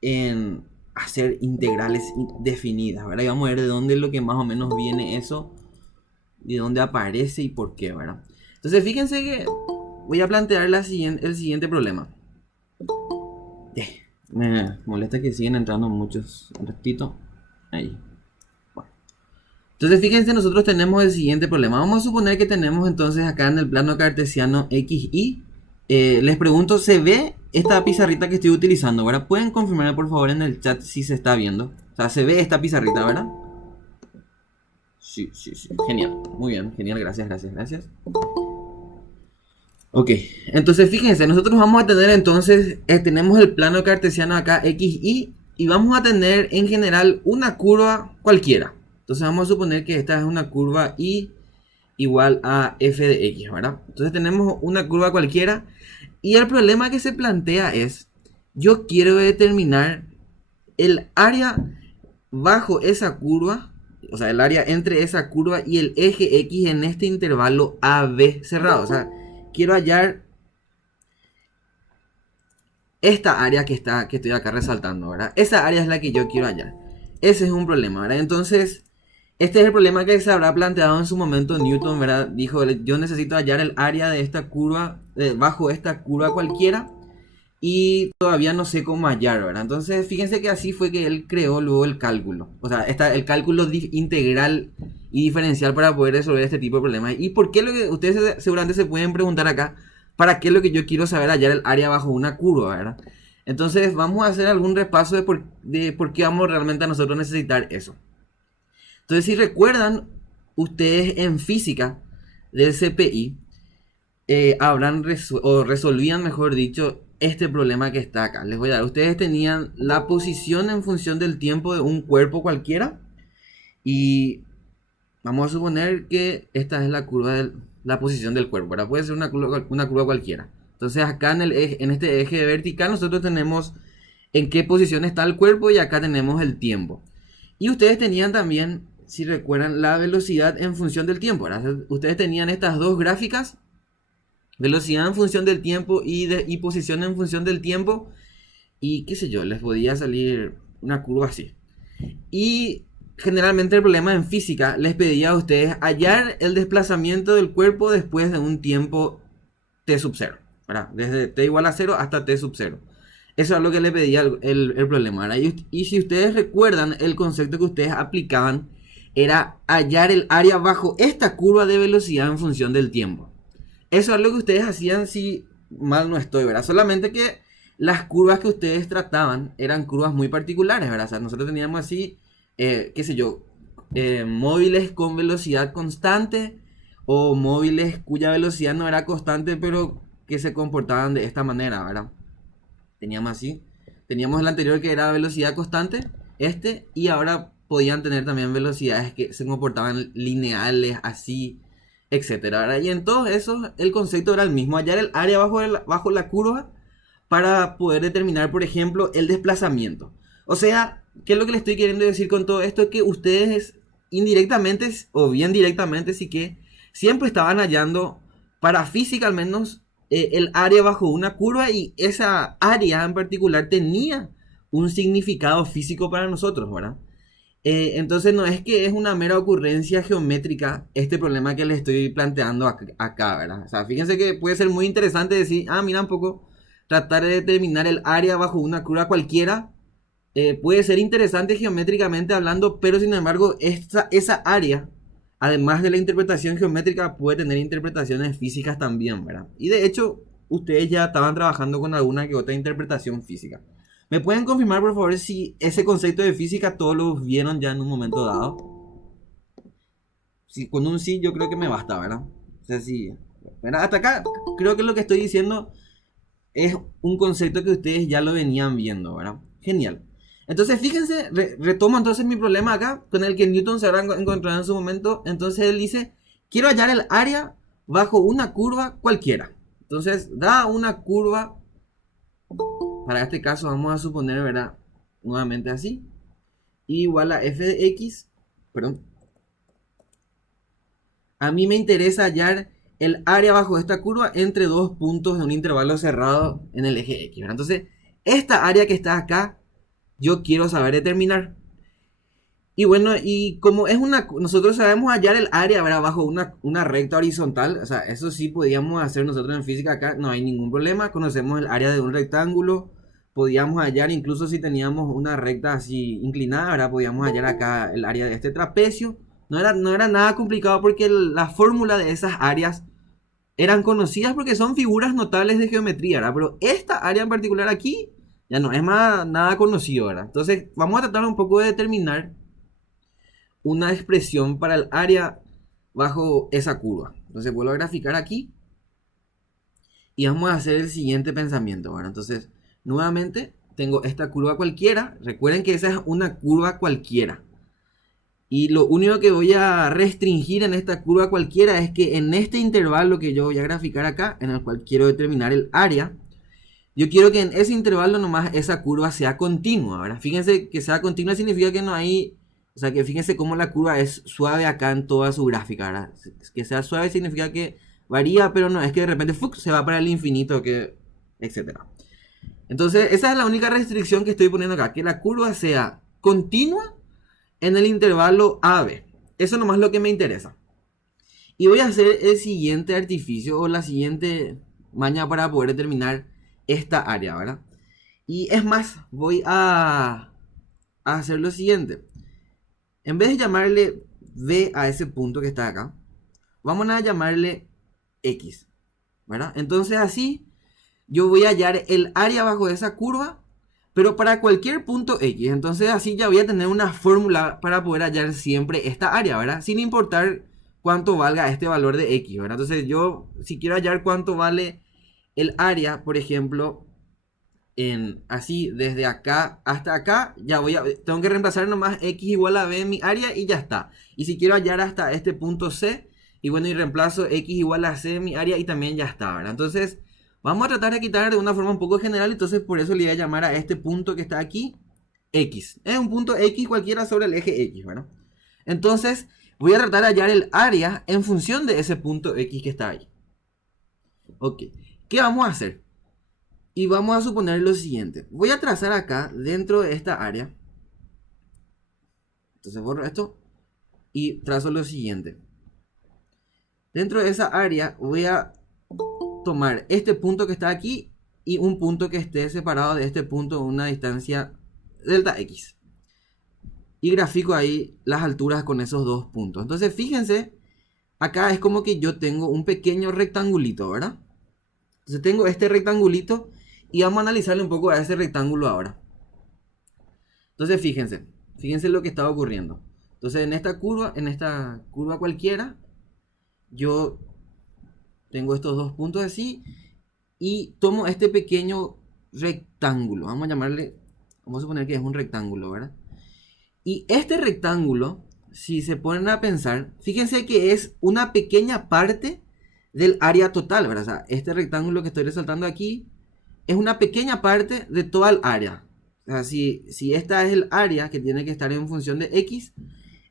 en hacer integrales definidas, ¿verdad? Y vamos a ver de dónde es lo que más o menos viene eso, de dónde aparece y por qué, ¿verdad? Entonces fíjense que voy a plantear el siguiente problema. Me molesta que siguen entrando muchos. Un ratito. Ahí. Bueno. Entonces fíjense, nosotros tenemos el siguiente problema. Vamos a suponer que tenemos entonces acá en el plano cartesiano XY. Les pregunto, ¿se ve esta pizarrita que estoy utilizando, verdad? Pueden confirmar por favor en el chat si se está viendo. O sea, se ve esta pizarrita, ¿verdad? Sí, sí, sí. Genial. Muy bien, genial. Gracias, gracias, gracias. Ok, entonces fíjense, nosotros vamos a tener entonces, tenemos el plano cartesiano acá XY y vamos a tener en general una curva cualquiera. Entonces vamos a suponer que esta es una curva Y igual a f de x, ¿verdad? Entonces tenemos una curva cualquiera y el problema que se plantea es, yo quiero determinar el área bajo esa curva, o sea, el área entre esa curva y el eje X en este intervalo AB cerrado. O sea, quiero hallar esta área que estoy acá resaltando, ¿verdad? Esa área es la que yo quiero hallar. Ese es un problema, ¿verdad? Entonces, este es el problema que se habrá planteado en su momento Newton, ¿verdad? Dijo, yo necesito hallar el área de esta curva, bajo esta curva cualquiera, y todavía no sé cómo hallar, ¿verdad? Entonces, fíjense que así fue que él creó luego el cálculo. O sea, el cálculo integral y diferencial para poder resolver este tipo de problemas. ¿Y por qué lo que ustedes seguramente se pueden preguntar acá? ¿Para qué es lo que yo quiero saber hallar el área bajo una curva, ¿verdad? Entonces, vamos a hacer algún repaso de por qué vamos realmente a nosotros necesitar eso. Entonces, si recuerdan, ustedes en física del CPI, habrán o resolvían, mejor dicho, este problema que está acá. Les voy a dar, ustedes tenían la posición en función del tiempo de un cuerpo cualquiera y vamos a suponer que esta es la curva de la posición del cuerpo, ¿verdad? Puede ser una curva cualquiera. Entonces acá en este eje vertical nosotros tenemos en qué posición está el cuerpo y acá tenemos el tiempo. Y ustedes tenían también, si recuerdan, la velocidad en función del tiempo, ¿verdad? Ustedes tenían estas dos gráficas, velocidad en función del tiempo y posición en función del tiempo. Y qué sé yo, les podía salir una curva así. Y generalmente el problema en física les pedía a ustedes hallar el desplazamiento del cuerpo después de un tiempo t sub 0, ¿verdad? Desde t igual a 0 hasta t sub 0. Eso es lo que le pedía el problema, ¿verdad? Y si ustedes recuerdan, el concepto que ustedes aplicaban era hallar el área bajo esta curva de velocidad en función del tiempo. Eso es lo que ustedes hacían, si mal no estoy, ¿verdad? Solamente que las curvas que ustedes trataban eran curvas muy particulares, ¿verdad? O sea, nosotros teníamos así, qué sé yo, móviles con velocidad constante o móviles cuya velocidad no era constante, pero que se comportaban de esta manera, ¿verdad? Teníamos así. Teníamos el anterior que era velocidad constante, y ahora podían tener también velocidades que se comportaban lineales, así, etcétera, ¿verdad? Y en todos esos el concepto era el mismo, hallar el área bajo la curva para poder determinar, por ejemplo, el desplazamiento. O sea, ¿qué es lo que le estoy queriendo decir con todo esto? Que ustedes indirectamente o bien directamente sí que siempre estaban hallando, para física al menos, el área bajo una curva, y esa área en particular tenía un significado físico para nosotros, ¿verdad? Entonces no es que es una mera ocurrencia geométrica este problema que les estoy planteando acá, ¿verdad? O sea, fíjense que puede ser muy interesante decir, mira un poco, tratar de determinar el área bajo una curva cualquiera, puede ser interesante geométricamente hablando, pero sin embargo esa área, además de la interpretación geométrica, puede tener interpretaciones físicas también, ¿verdad? Y de hecho, ustedes ya estaban trabajando con alguna que otra interpretación física. ¿Me pueden confirmar, por favor, si ese concepto de física todos lo vieron ya en un momento dado? Si, con un sí, yo creo que me basta, ¿verdad? O sea, sí. ¿Verdad? Hasta acá, creo que lo que estoy diciendo es un concepto que ustedes ya lo venían viendo, ¿verdad? Genial. Entonces, fíjense, retomo entonces mi problema acá, con el que Newton se habrá encontrado en su momento. Entonces él dice, quiero hallar el área bajo una curva cualquiera. Entonces, da una curva, para este caso vamos a suponer, ¿verdad? Nuevamente así, igual a f de x, perdón. A mí me interesa hallar el área bajo esta curva entre dos puntos de un intervalo cerrado en el eje x, ¿verdad? Entonces, esta área que está acá, yo quiero saber determinar. Y bueno, y como es nosotros sabemos hallar el área, ¿verdad? Bajo una recta horizontal, o sea, eso sí podíamos hacer nosotros en física acá, no hay ningún problema, conocemos el área de un rectángulo, podíamos hallar incluso si teníamos una recta así inclinada, ¿verdad? Podíamos hallar acá el área de este trapecio, no era nada complicado porque la fórmula de esas áreas eran conocidas porque son figuras notables de geometría, ¿verdad? Pero esta área en particular aquí ya no es más nada conocido, ¿verdad? Entonces vamos a tratar un poco de determinar una expresión para el área bajo esa curva. Entonces vuelvo a graficar aquí y vamos a hacer el siguiente pensamiento. Bueno, entonces nuevamente tengo esta curva cualquiera. Recuerden que esa es una curva cualquiera. Y lo único que voy a restringir en esta curva cualquiera es que en este intervalo que yo voy a graficar acá, en el cual quiero determinar el área, yo quiero que en ese intervalo nomás esa curva sea continua, ¿verdad? Fíjense que sea continua significa que no hay, o sea, que fíjense cómo la curva es suave acá en toda su gráfica, ¿verdad? Que sea suave significa que varía, pero no es que de repente se va para el infinito, que, etcétera. Entonces, esa es la única restricción que estoy poniendo acá, que la curva sea continua en el intervalo AB. Eso nomás es lo que me interesa. Y voy a hacer el siguiente artificio o la siguiente maña para poder determinar esta área, ¿verdad? Y es más, voy a hacer lo siguiente. En vez de llamarle B a ese punto que está acá, vamos a llamarle X, ¿verdad? Entonces así yo voy a hallar el área bajo esa curva, pero para cualquier punto X. Entonces así ya voy a tener una fórmula para poder hallar siempre esta área, ¿verdad? Sin importar cuánto valga este valor de X, ¿verdad? Entonces yo, si quiero hallar cuánto vale el área, por ejemplo, así desde acá hasta acá, tengo que reemplazar nomás X igual a B en mi área y ya está. Y si quiero hallar hasta este punto C, y bueno, y reemplazo X igual a C en mi área y también ya está, ¿verdad? Entonces, vamos a tratar de quitar de una forma un poco general, entonces por eso le voy a llamar a este punto que está aquí X. Es un punto X cualquiera sobre el eje X, ¿verdad? Entonces, voy a tratar de hallar el área en función de ese punto X que está ahí. Ok, ¿qué vamos a hacer? Y vamos a suponer lo siguiente. Voy a trazar acá dentro de esta área. Entonces borro esto y trazo lo siguiente. Dentro de esa área voy a tomar este punto que está aquí y un punto que esté separado de este punto a una distancia delta X. Y grafico ahí las alturas con esos dos puntos. Entonces fíjense, acá es como que yo tengo un pequeño rectangulito, ¿verdad? Entonces tengo este rectangulito y vamos a analizarle un poco a ese rectángulo ahora. Entonces fíjense lo que está ocurriendo. Entonces en esta curva cualquiera, yo tengo estos dos puntos así y tomo este pequeño rectángulo. Vamos a suponer que es un rectángulo, ¿verdad? Y este rectángulo, si se ponen a pensar, fíjense que es una pequeña parte del área total, ¿verdad? O sea, este rectángulo que estoy resaltando aquí es una pequeña parte de toda el área. O sea, si esta es el área que tiene que estar en función de X,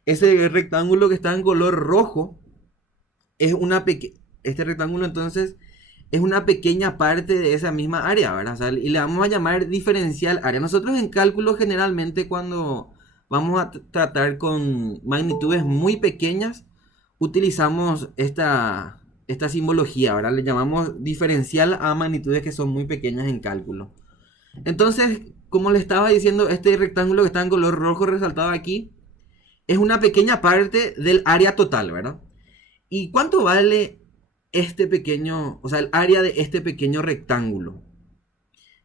ese rectángulo que está en color rojo es este rectángulo entonces es una pequeña parte de esa misma área, ¿verdad? O sea, y le vamos a llamar diferencial área. Nosotros en cálculo generalmente cuando vamos a tratar con magnitudes muy pequeñas, utilizamos esta simbología, ¿verdad? Le llamamos diferencial a magnitudes que son muy pequeñas en cálculo. Entonces, como le estaba diciendo, este rectángulo que está en color rojo resaltado aquí es una pequeña parte del área total, ¿verdad? ¿Y cuánto vale este pequeño, o sea, el área de este pequeño rectángulo?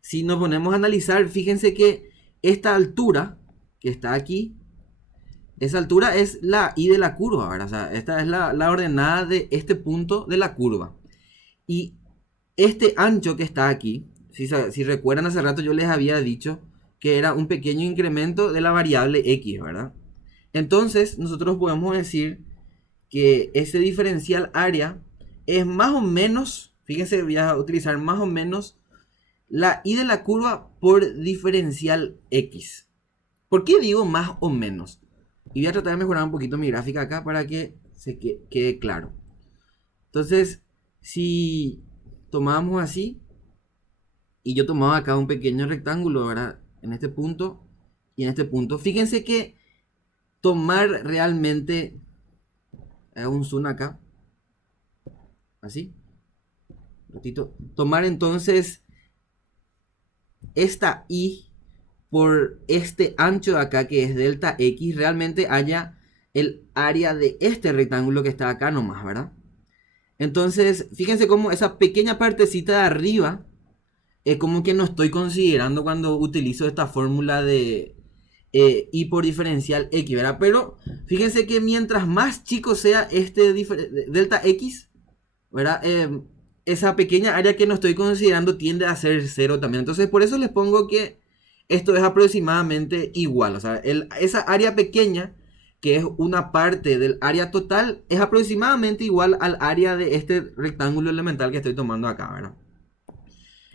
Si nos ponemos a analizar, fíjense que esta altura que está aquí, esa altura es la y de la curva, ¿verdad? O sea, esta es la ordenada de este punto de la curva. Y este ancho que está aquí, si recuerdan hace rato yo les había dicho que era un pequeño incremento de la variable x, ¿verdad? Entonces nosotros podemos decir que ese diferencial área es más o menos, fíjense, voy a utilizar más o menos la y de la curva por diferencial x. ¿Por qué digo más o menos? Y voy a tratar de mejorar un poquito mi gráfica acá para que se quede claro. Entonces, si tomamos así, Y yo tomaba acá un pequeño rectángulo, ¿verdad? En este punto y en este punto. Fíjense que tomar realmente, hago un zoom acá, así, un ratito. Tomar entonces esta y por este ancho de acá que es delta x, realmente haya el área de este rectángulo que está acá nomás, ¿verdad? Entonces, fíjense cómo esa pequeña partecita de arriba es como que no estoy considerando cuando utilizo esta fórmula de y por diferencial x, ¿verdad? Pero fíjense que mientras más chico sea este delta x, ¿verdad? Esa pequeña área que no estoy considerando tiende a ser cero también. Entonces, por eso les pongo que esto es aproximadamente igual. O sea, esa área pequeña, que es una parte del área total, es aproximadamente igual al área de este rectángulo elemental que estoy tomando acá, ¿verdad?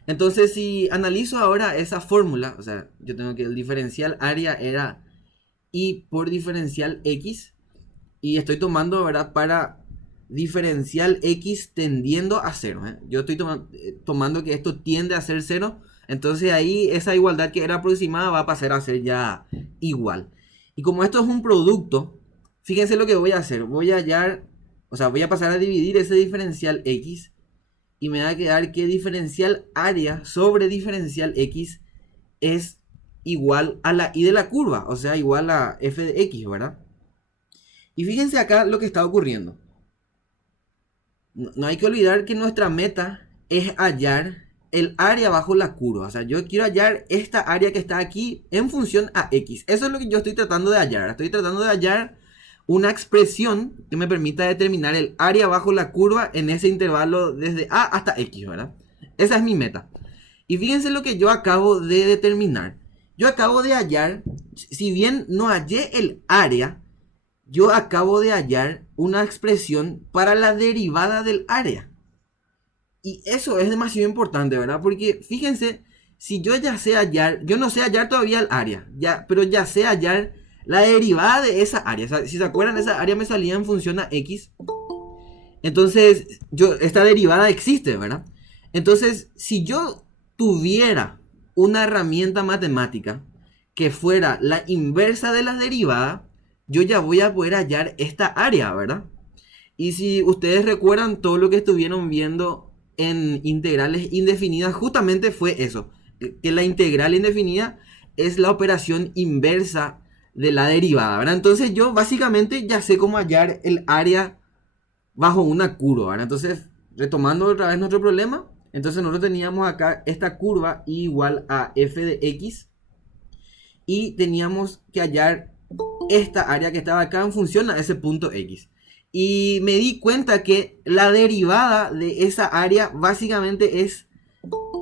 Entonces, si analizo ahora esa fórmula, o sea, yo tengo que el diferencial área era y por diferencial x, y estoy tomando, ¿verdad? Para diferencial x tendiendo a 0. Yo estoy tomando que esto tiende a ser 0. Entonces ahí esa igualdad que era aproximada va a pasar a ser ya igual. Y como esto es un producto, fíjense lo que voy a hacer. Voy a hallar, o sea, voy a pasar a dividir ese diferencial x. Y me va a quedar que diferencial área sobre diferencial x es igual a la y de la curva. O sea, igual a f de x, ¿verdad? Y fíjense acá lo que está ocurriendo. No hay que olvidar que nuestra meta es hallar el área bajo la curva. O sea, yo quiero hallar esta área que está aquí en función a x. Eso es lo que yo estoy tratando de hallar. Estoy tratando de hallar una expresión que me permita determinar el área bajo la curva en ese intervalo desde a hasta x, ¿verdad? Esa es mi meta. Y fíjense lo que yo acabo de determinar. Yo acabo de hallar, si bien no hallé el área, yo acabo de hallar una expresión para la derivada del área. Y eso es demasiado importante, ¿verdad? Porque fíjense, si yo ya sé hallar, yo no sé hallar todavía el área, ya, pero ya sé hallar la derivada de esa área. O sea, si se acuerdan, esa área me salía en función a x. Entonces, esta derivada existe, ¿verdad? Entonces, si yo tuviera una herramienta matemática que fuera la inversa de la derivada, yo ya voy a poder hallar esta área, ¿verdad? Y si ustedes recuerdan todo lo que estuvieron viendo en integrales indefinidas, justamente fue eso, que la integral indefinida es la operación inversa de la derivada, ¿verdad? Entonces yo básicamente ya sé cómo hallar el área bajo una curva, ¿verdad? Entonces, retomando otra vez nuestro problema, entonces nosotros teníamos acá esta curva igual a f de x y teníamos que hallar esta área que estaba acá en función a ese punto x. Y me di cuenta que la derivada de esa área básicamente es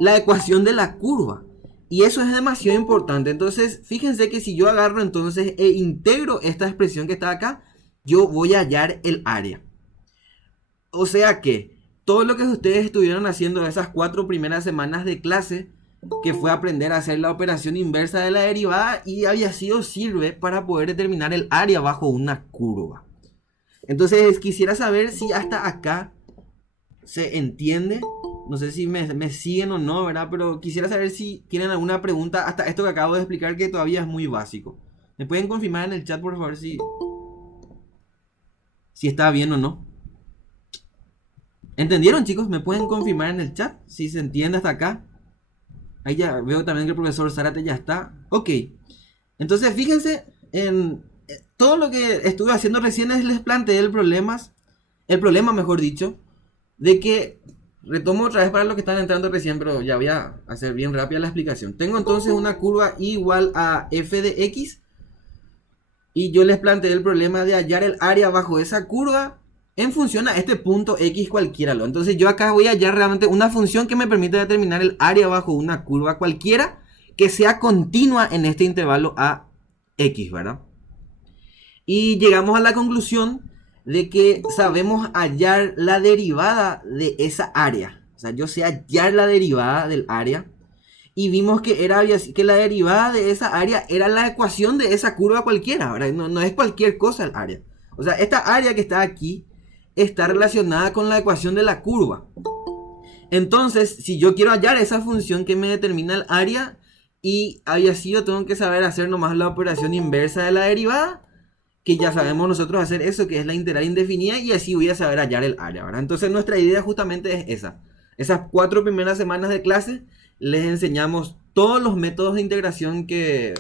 la ecuación de la curva. Y eso es demasiado importante. Entonces, fíjense que si yo agarro entonces e integro esta expresión que está acá, yo voy a hallar el área. O sea que todo lo que ustedes estuvieron haciendo esas 4 primeras semanas de clase, que fue aprender a hacer la operación inversa de la derivada, y había sido sirve para poder determinar el área bajo una curva. Entonces quisiera saber si hasta acá se entiende. No sé si me siguen o no, ¿verdad? Pero quisiera saber si tienen alguna pregunta hasta esto que acabo de explicar, que todavía es muy básico. ¿Me pueden confirmar en el chat, por favor, si está bien o no? ¿Entendieron, chicos? ¿Me pueden confirmar en el chat si se entiende hasta acá? Ahí ya veo también que el profesor Zárate ya está. Ok. Entonces, fíjense en todo lo que estuve haciendo recién, les planteé el problema, mejor dicho, de que, retomo otra vez para los que están entrando recién, pero ya voy a hacer bien rápida la explicación. Tengo entonces una curva igual a f de x, y yo les planteé el problema de hallar el área bajo esa curva en función a este punto x cualquiera. Entonces yo acá voy a hallar realmente una función que me permite determinar el área bajo una curva cualquiera que sea continua en este intervalo a x, ¿verdad? Y llegamos a la conclusión de que sabemos hallar la derivada de esa área. O sea, yo sé hallar la derivada del área. Y vimos que la derivada de esa área era la ecuación de esa curva cualquiera, ¿verdad? No es cualquier cosa el área. O sea, esta área que está aquí está relacionada con la ecuación de la curva. Entonces, si yo quiero hallar esa función que me determina el área y había sido, tengo que saber hacer nomás la operación inversa de la derivada, que ya sabemos nosotros hacer eso, que es la integral indefinida, y así voy a saber hallar el área, ¿verdad? Entonces nuestra idea justamente es esa. Esas 4 primeras semanas de clase les enseñamos todos los métodos de integración que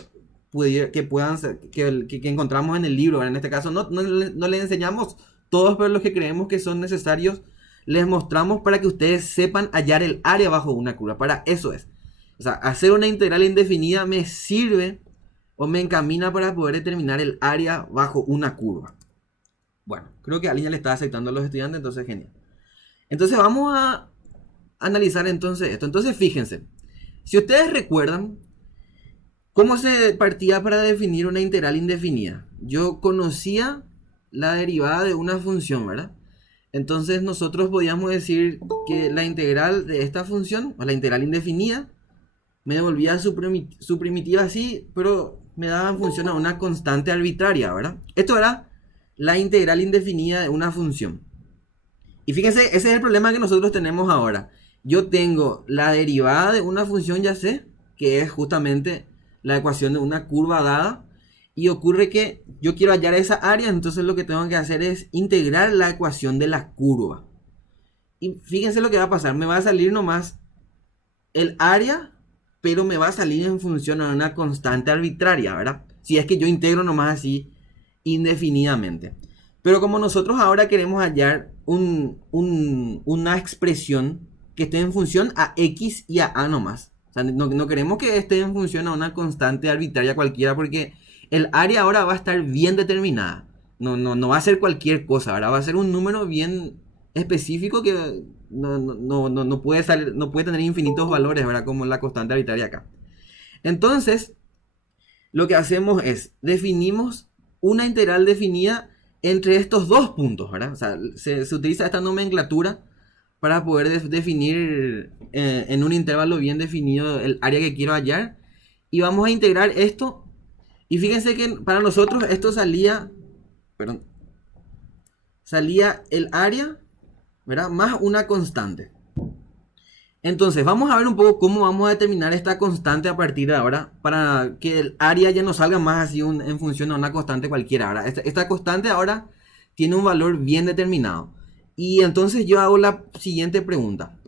encontramos en el libro, ¿verdad? En este caso no les enseñamos todos, pero los que creemos que son necesarios les mostramos para que ustedes sepan hallar el área bajo una curva. Para eso es. O sea, hacer una integral indefinida me sirve o me encamina para poder determinar el área bajo una curva. Bueno, creo que Alina le está aceptando a los estudiantes, entonces genial. Entonces vamos a analizar entonces esto. Entonces fíjense, si ustedes recuerdan, ¿cómo se partía para definir una integral indefinida? Yo conocía la derivada de una función, ¿verdad? Entonces nosotros podíamos decir que la integral de esta función, o la integral indefinida, me devolvía su primitiva así, pero me daba en función a una constante arbitraria, ¿verdad? Esto era la integral indefinida de una función. Y fíjense, ese es el problema que nosotros tenemos ahora. Yo tengo la derivada de una función, ya sé, que es justamente la ecuación de una curva dada. Y ocurre que yo quiero hallar esa área, entonces lo que tengo que hacer es integrar la ecuación de la curva. Y fíjense lo que va a pasar. Me va a salir nomás el área, pero me va a salir en función a una constante arbitraria, ¿verdad? Si es que yo integro nomás así indefinidamente. Pero como nosotros ahora queremos hallar una expresión que esté en función a x y a nomás. O sea, no queremos que esté en función a una constante arbitraria cualquiera, porque el área ahora va a estar bien determinada. No va a ser cualquier cosa, ¿verdad? Va a ser un número bien específico que no puede salir, no puede tener infinitos valores, ¿verdad? Como la constante arbitraria acá. Entonces, lo que hacemos es, definimos una integral definida entre estos dos puntos, ¿verdad? O sea, se utiliza esta nomenclatura para poder definir en un intervalo bien definido el área que quiero hallar. Y vamos a integrar esto. Y fíjense que para nosotros esto salía el área, ¿verdad? Más una constante. Entonces, vamos a ver un poco cómo vamos a determinar esta constante a partir de ahora, para que el área ya no salga más así en función a una constante cualquiera, ¿verdad? Esta constante ahora tiene un valor bien determinado. Y entonces yo hago la siguiente pregunta.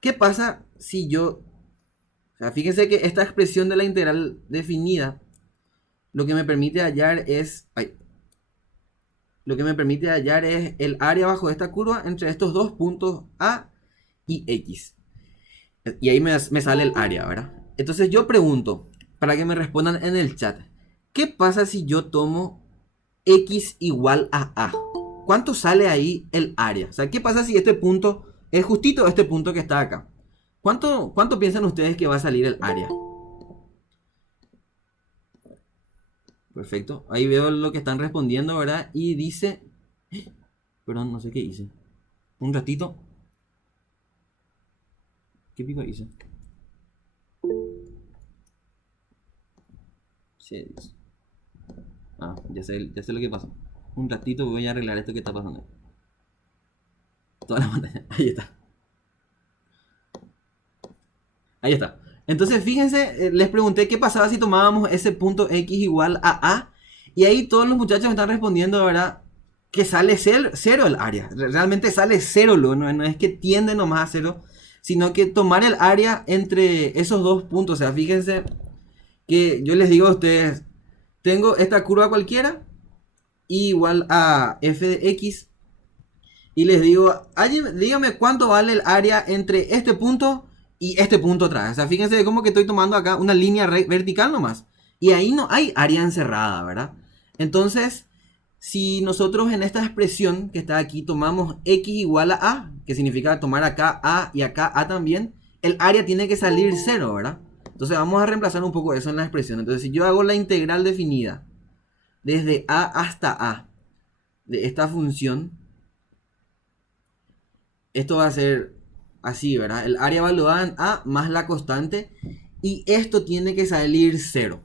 ¿Qué pasa si yo... O sea, fíjense que esta expresión de la integral definida lo que me permite hallar es... Lo que me permite hallar es el área bajo esta curva entre estos dos puntos A y X. Y ahí me sale el área, ¿verdad? Entonces yo pregunto, para que me respondan en el chat, ¿qué pasa si yo tomo X igual a A? ¿Cuánto sale ahí el área? O sea, ¿qué pasa si este punto es justito este punto que está acá? ¿Cuánto piensan ustedes que va a salir el área? Perfecto. Ahí veo lo que están respondiendo, ¿verdad? Y dice... Perdón, no sé qué hice. Un ratito. ¿Qué pico hice? 6. Ya sé lo que pasó. Un ratito voy a arreglar esto que está pasando. Toda la pantalla. Ahí está. Ahí está. Entonces, fíjense, les pregunté qué pasaba si tomábamos ese punto X igual a A. Y ahí todos los muchachos me están respondiendo, ¿verdad? Que sale cero el área. Realmente sale cero, no es que tiende nomás a cero, sino que tomar el área entre esos dos puntos. O sea, fíjense que yo les digo a ustedes, tengo esta curva cualquiera, igual a f de x, y les digo, dígame cuánto vale el área entre este punto y este punto atrás. O sea, fíjense cómo que estoy tomando acá una línea vertical nomás. Y ahí no hay área encerrada, ¿verdad? Entonces, si nosotros en esta expresión que está aquí tomamos x igual a, que significa tomar acá a y acá a también, el área tiene que salir cero, ¿verdad? Entonces vamos a reemplazar un poco eso en la expresión. Entonces, si yo hago la integral definida desde a hasta a de esta función, esto va a ser así, ¿verdad? El área evaluada en a más la constante, y esto tiene que salir cero.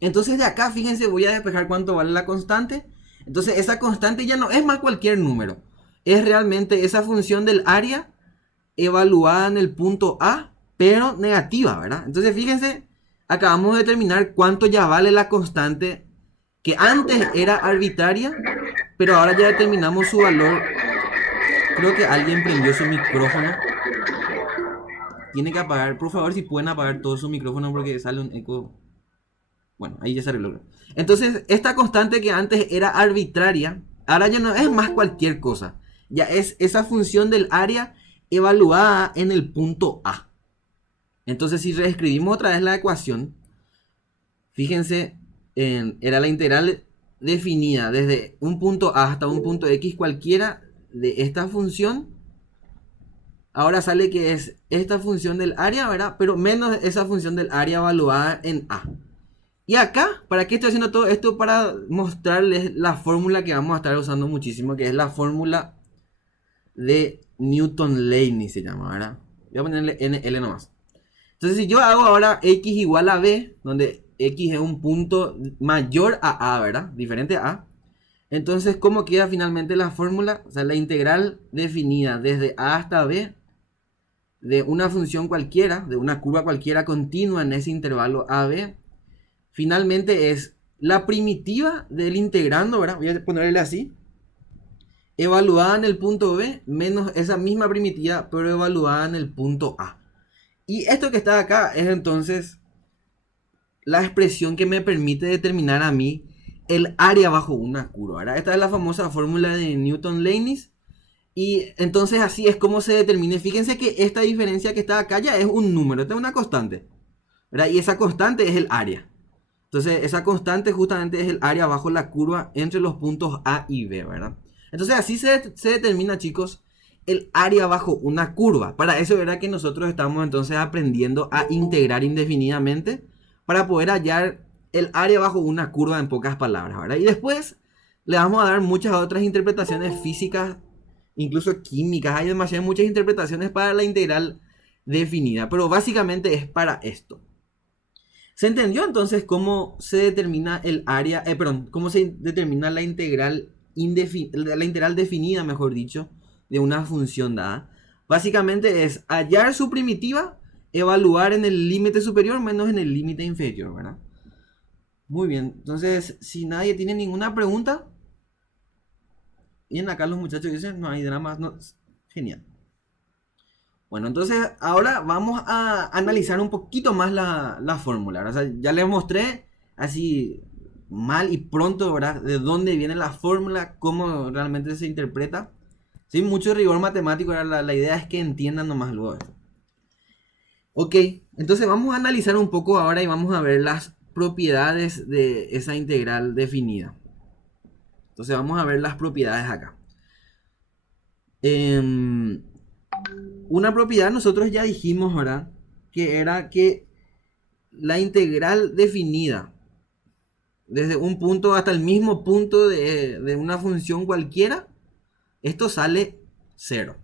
Entonces de acá, fíjense, voy a despejar cuánto vale la constante. Entonces esa constante ya no es más cualquier número. Es realmente esa función del área evaluada en el punto A, pero negativa, ¿verdad? Entonces fíjense, acabamos de determinar cuánto ya vale la constante que antes era arbitraria, pero ahora ya determinamos su valor. Creo que alguien prendió su micrófono. Tiene que apagar, por favor, si pueden apagar todo su micrófono porque sale un eco. Bueno, ahí ya se arregló. Entonces, esta constante que antes era arbitraria, ahora ya no es más cualquier cosa. Ya es esa función del área evaluada en el punto A. Entonces, si reescribimos otra vez la ecuación, fíjense, era la integral definida desde un punto A hasta un punto X cualquiera de esta función. Ahora sale que es esta función del área, ¿verdad? Pero menos esa función del área evaluada en A. Y acá, ¿para qué estoy haciendo todo esto? Para mostrarles la fórmula que vamos a estar usando muchísimo, que es la fórmula de Newton-Leibniz, se llama, ¿verdad? Voy a ponerle NL nomás. Entonces, si yo hago ahora X igual a B, donde X es un punto mayor a A, ¿verdad? Diferente a A. Entonces, ¿cómo queda finalmente la fórmula? O sea, la integral definida desde A hasta B de una función cualquiera, de una curva cualquiera continua en ese intervalo AB, finalmente es la primitiva del integrando, ¿verdad? Voy a ponerle así. Evaluada en el punto B menos esa misma primitiva, pero evaluada en el punto A. Y esto que está acá es entonces la expresión que me permite determinar a mí el área bajo una curva, ¿verdad? Esta es la famosa fórmula de Newton-Leibniz. Y entonces así es como se determina. Fíjense que esta diferencia que está acá ya es un número, esta es una constante, ¿verdad? Y esa constante es el área. Entonces esa constante justamente es el área bajo la curva entre los puntos A y B, ¿verdad? Entonces así se determina, chicos, el área bajo una curva. Para eso era que nosotros estamos entonces aprendiendo a integrar indefinidamente para poder hallar el área bajo una curva en pocas palabras, ¿verdad? Y después le vamos a dar muchas otras interpretaciones físicas, incluso químicas. Hay muchas interpretaciones para la integral definida, pero básicamente es para esto. ¿Se entendió entonces cómo se determina el área, cómo se determina la integral definida, mejor dicho, de una función dada? Básicamente es hallar su primitiva, evaluar en el límite superior menos en el límite inferior, ¿verdad? Muy bien, entonces si nadie tiene ninguna pregunta, bien, acá los muchachos dicen, no hay dramas, no, genial. Bueno, entonces ahora vamos a analizar un poquito más la fórmula. O sea, ya les mostré así mal y pronto, ¿verdad? De dónde viene la fórmula, cómo realmente se interpreta. Sin mucho rigor matemático, la idea es que entiendan nomás luego esto. Ok, entonces vamos a analizar un poco ahora y vamos a ver las propiedades de esa integral definida. Entonces vamos a ver las propiedades acá. Una propiedad nosotros ya dijimos, ¿verdad? Que era que la integral definida desde un punto hasta el mismo punto de una función cualquiera, esto sale 0.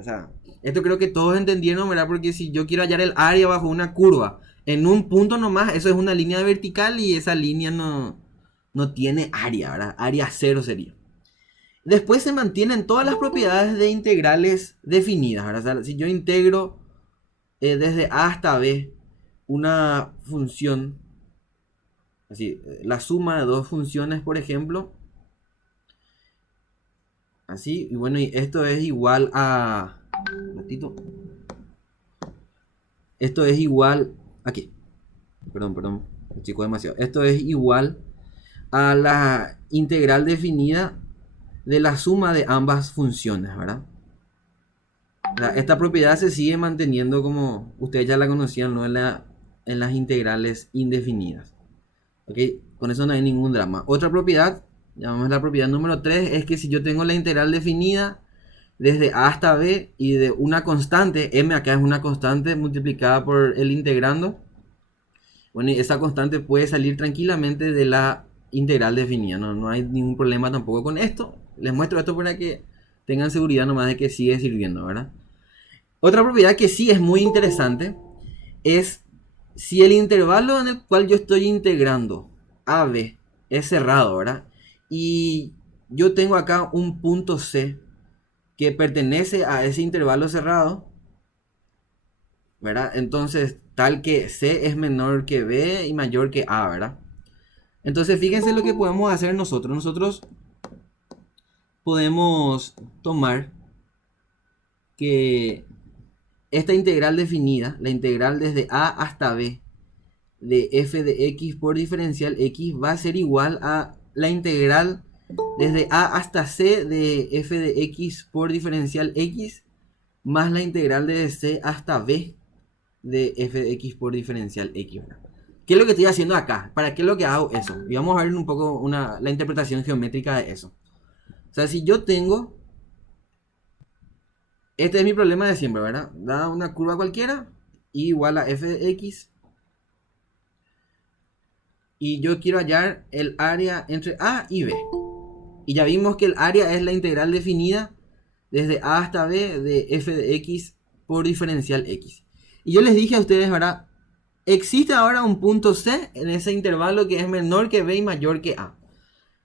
O sea, esto creo que todos entendieron, ¿verdad? Porque si yo quiero hallar el área bajo una curva en un punto nomás, eso es una línea vertical y esa línea no tiene área, ¿verdad? Área 0 sería. Después se mantienen todas las propiedades de integrales definidas, ¿verdad? O sea, si yo integro desde A hasta B una función, así, la suma de dos funciones, por ejemplo, así, y bueno, y esto es igual a... Un ratito. Esto es igual... Aquí. Perdón, chico, demasiado. Esto es igual a la integral definida de la suma de ambas funciones, ¿verdad? Esta propiedad se sigue manteniendo como ustedes ya la conocían, ¿no? En las integrales indefinidas. ¿Ok? Con eso no hay ningún drama. Otra propiedad, llamamos la propiedad número 3, es que si yo tengo la integral definida desde A hasta B y de una constante, m acá es una constante multiplicada por el integrando, bueno, y esa constante puede salir tranquilamente de la integral definida, no hay ningún problema tampoco con esto. Les muestro esto para que tengan seguridad nomás de que sigue sirviendo, ¿verdad? Otra propiedad que sí es muy interesante es si el intervalo en el cual yo estoy integrando AB es cerrado, ¿verdad? Y yo tengo acá un punto C que pertenece a ese intervalo cerrado. ¿verdad? Entonces, tal que C es menor que B y mayor que A, ¿verdad? Entonces, fíjense lo que podemos hacer nosotros. Nosotros podemos tomar que esta integral definida, la integral desde A hasta B de f de x por diferencial x va a ser igual a la integral desde A hasta C de f de x por diferencial x más la integral de C hasta B de f de x por diferencial x. ¿Qué es lo que estoy haciendo acá? ¿Para qué es lo que hago eso? Y vamos a ver un poco la interpretación geométrica de eso. O sea, si yo tengo... Este es mi problema de siempre, ¿verdad? Da una curva cualquiera, igual a f de x. Y yo quiero hallar el área entre A y B. Y ya vimos que el área es la integral definida desde A hasta B de f de x por diferencial x. Y yo les dije a ustedes, ¿verdad? Existe ahora un punto C en ese intervalo que es menor que B y mayor que A.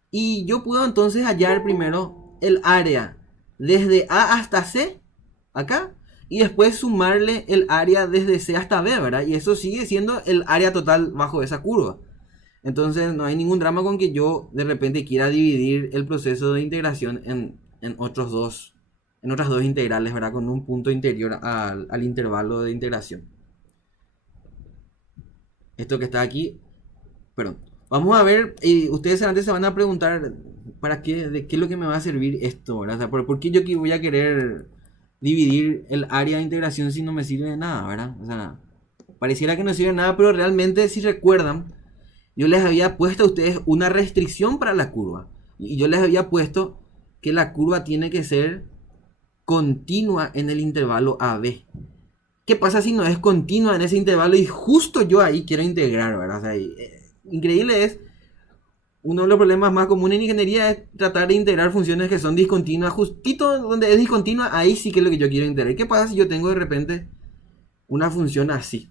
Y yo puedo entonces hallar primero el área desde A hasta C, acá, y después sumarle el área desde C hasta B, ¿verdad? Y eso sigue siendo el área total bajo esa curva. Entonces no hay ningún drama con que yo de repente quiera dividir el proceso de integración en otras dos integrales, ¿verdad? Con un punto interior al intervalo de integración. Esto que está aquí, perdón. Vamos a ver, y ustedes antes se van a preguntar, ¿para qué? ¿De qué es lo que me va a servir esto? ¿Verdad? O sea, ¿por qué yo voy a querer dividir el área de integración si no me sirve de nada, ¿verdad? O sea, pareciera que no sirve de nada, pero realmente si recuerdan, yo les había puesto a ustedes una restricción para la curva. Y yo les había puesto que la curva tiene que ser continua en el intervalo AB. ¿Qué pasa si no es continua en ese intervalo y justo yo ahí quiero integrar, ¿verdad? O sea, increíble es, uno de los problemas más comunes en ingeniería es tratar de integrar funciones que son discontinuas. Justito donde es discontinua, ahí sí que es lo que yo quiero integrar. ¿Qué pasa si yo tengo de repente una función así?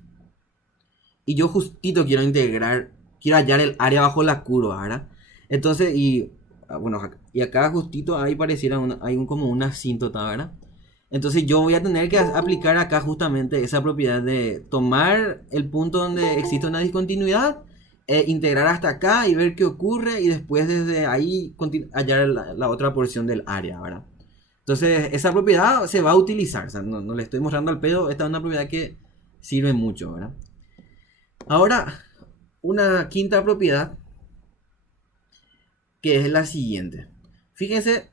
Y yo justito quiero integrar, quiero hallar el área bajo la curva, ¿verdad? Entonces, bueno, y acá justito ahí pareciera como una asíntota, ¿verdad? Entonces yo voy a tener que aplicar acá justamente esa propiedad de tomar el punto donde existe una discontinuidad, integrar hasta acá y ver qué ocurre y después desde ahí hallar la otra porción del área, ¿verdad? Entonces esa propiedad se va a utilizar, o sea, no le estoy mostrando al pedo, esta es una propiedad que sirve mucho, ¿verdad? Ahora, una quinta propiedad que es la siguiente. Fíjense,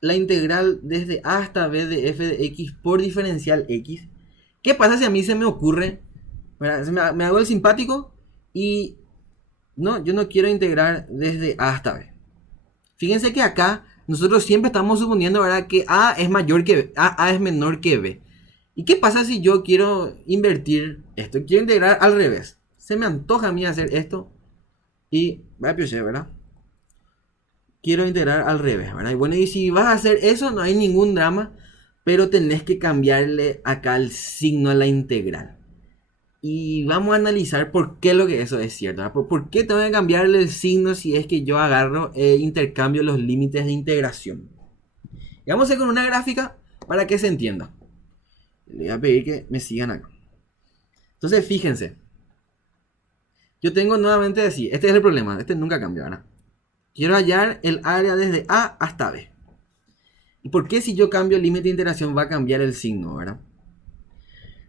la integral desde A hasta B de f de x por diferencial x. ¿Qué pasa si a mí se me ocurre, me hago el simpático y no, yo no quiero integrar desde A hasta B? Fíjense que acá nosotros siempre estamos suponiendo, ¿verdad?, que A es mayor que B, A es menor que B. ¿Y qué pasa si yo quiero invertir esto? Quiero integrar al revés. Se me antoja a mí hacer esto y va a piocher, ¿verdad? Quiero integrar al revés, ¿verdad? Y bueno, y si vas a hacer eso, no hay ningún drama, pero tenés que cambiarle acá el signo a la integral. Y vamos a analizar por qué lo que eso es cierto, ¿verdad? ¿Por qué tengo que cambiarle el signo si es que yo agarro e intercambio los límites de integración? Y vamos a hacer con una gráfica para que se entienda. Le voy a pedir que me sigan acá. Entonces, fíjense. Yo tengo nuevamente así. Este es el problema. Este nunca cambia, ¿verdad? Quiero hallar el área desde A hasta B. ¿Y por qué si yo cambio el límite de integración va a cambiar el signo, verdad?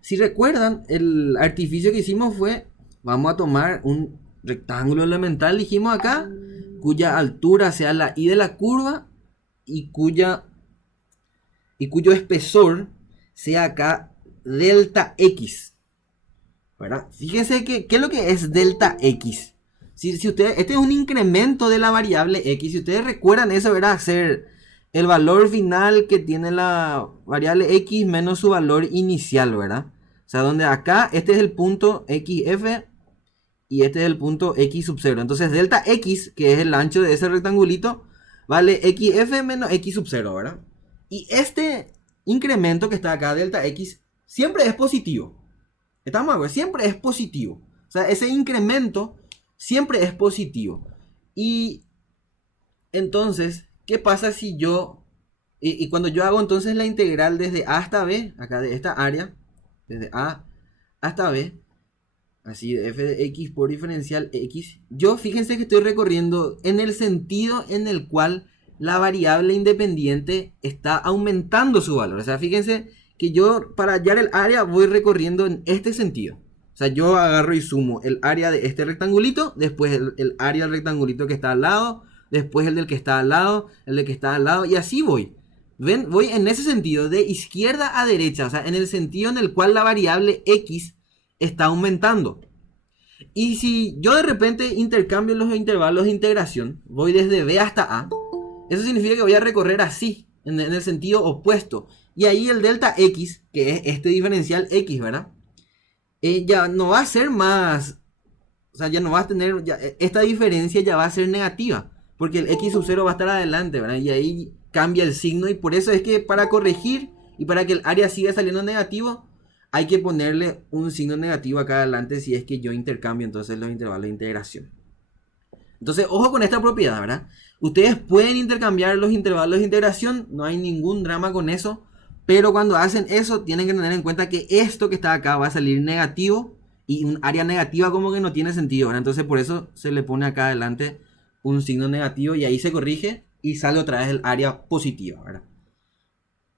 Si recuerdan, el artificio que hicimos fue, vamos a tomar un rectángulo elemental, dijimos acá, cuya altura sea la y de la curva y cuyo espesor sea acá delta x, ¿verdad? Fíjense qué es lo que es delta x. Si ustedes, este es un incremento de la variable x. Si ustedes recuerdan eso, era hacer el valor final que tiene la variable x menos su valor inicial, ¿verdad? O sea, donde acá este es el punto xf y este es el punto x sub 0. Entonces delta x, que es el ancho de ese rectangulito, vale xf menos x sub 0, ¿verdad? Y este incremento que está acá, delta x, siempre es positivo. ¿Estamos de acuerdo? Siempre es positivo. O sea, ese incremento siempre es positivo. Y entonces, ¿qué pasa si yo... Y cuando yo hago entonces la integral desde A hasta B, acá de esta área, desde A hasta B, así de f de x por diferencial x, yo fíjense que estoy recorriendo en el sentido en el cual la variable independiente está aumentando su valor. O sea, fíjense que yo para hallar el área voy recorriendo en este sentido. O sea, yo agarro y sumo el área de este rectangulito, después el área del rectangulito que está al lado, después el del que está al lado, el del que está al lado, y así voy. ¿Ven? Voy en ese sentido, de izquierda a derecha, o sea, en el sentido en el cual la variable x está aumentando. Y si yo de repente intercambio los intervalos de integración, voy desde b hasta a, eso significa que voy a recorrer así, en el sentido opuesto. Y ahí el delta x, que es este diferencial x, ¿verdad? Ya no va a ser más, o sea, ya no va a tener, esta diferencia ya va a ser negativa, porque el x sub 0 va a estar adelante, ¿verdad? Y ahí cambia el signo, y por eso es que para corregir y para que el área siga saliendo negativo, hay que ponerle un signo negativo acá adelante si es que yo intercambio entonces los intervalos de integración. Entonces, ojo con esta propiedad, ¿verdad? Ustedes pueden intercambiar los intervalos de integración, no hay ningún drama con eso, pero cuando hacen eso tienen que tener en cuenta que esto que está acá va a salir negativo, y un área negativa como que no tiene sentido, ¿verdad? Entonces por eso se le pone acá adelante un signo negativo y ahí se corrige y sale otra vez el área positiva, ¿verdad?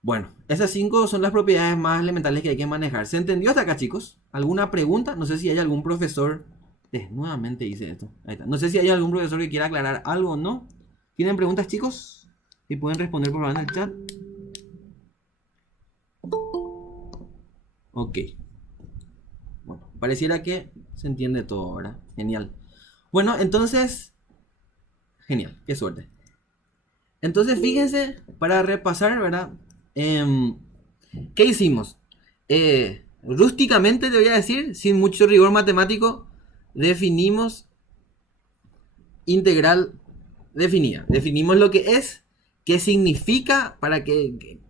Bueno, esas 5 son las propiedades más elementales que hay que manejar. ¿Se entendió hasta acá, chicos? ¿Alguna pregunta? No sé si hay algún profesor... nuevamente hice esto. Ahí está. No sé si hay algún profesor que quiera aclarar algo o no. ¿Tienen preguntas, chicos? Y pueden responder por favor en el chat. Ok. Bueno, pareciera que se entiende todo, ¿verdad? Genial. Bueno, entonces... Genial, qué suerte. Entonces, fíjense, para repasar, ¿verdad? ¿Qué hicimos? Rústicamente te voy a decir, sin mucho rigor matemático, definimos integral definida. Definimos lo que es, qué significa,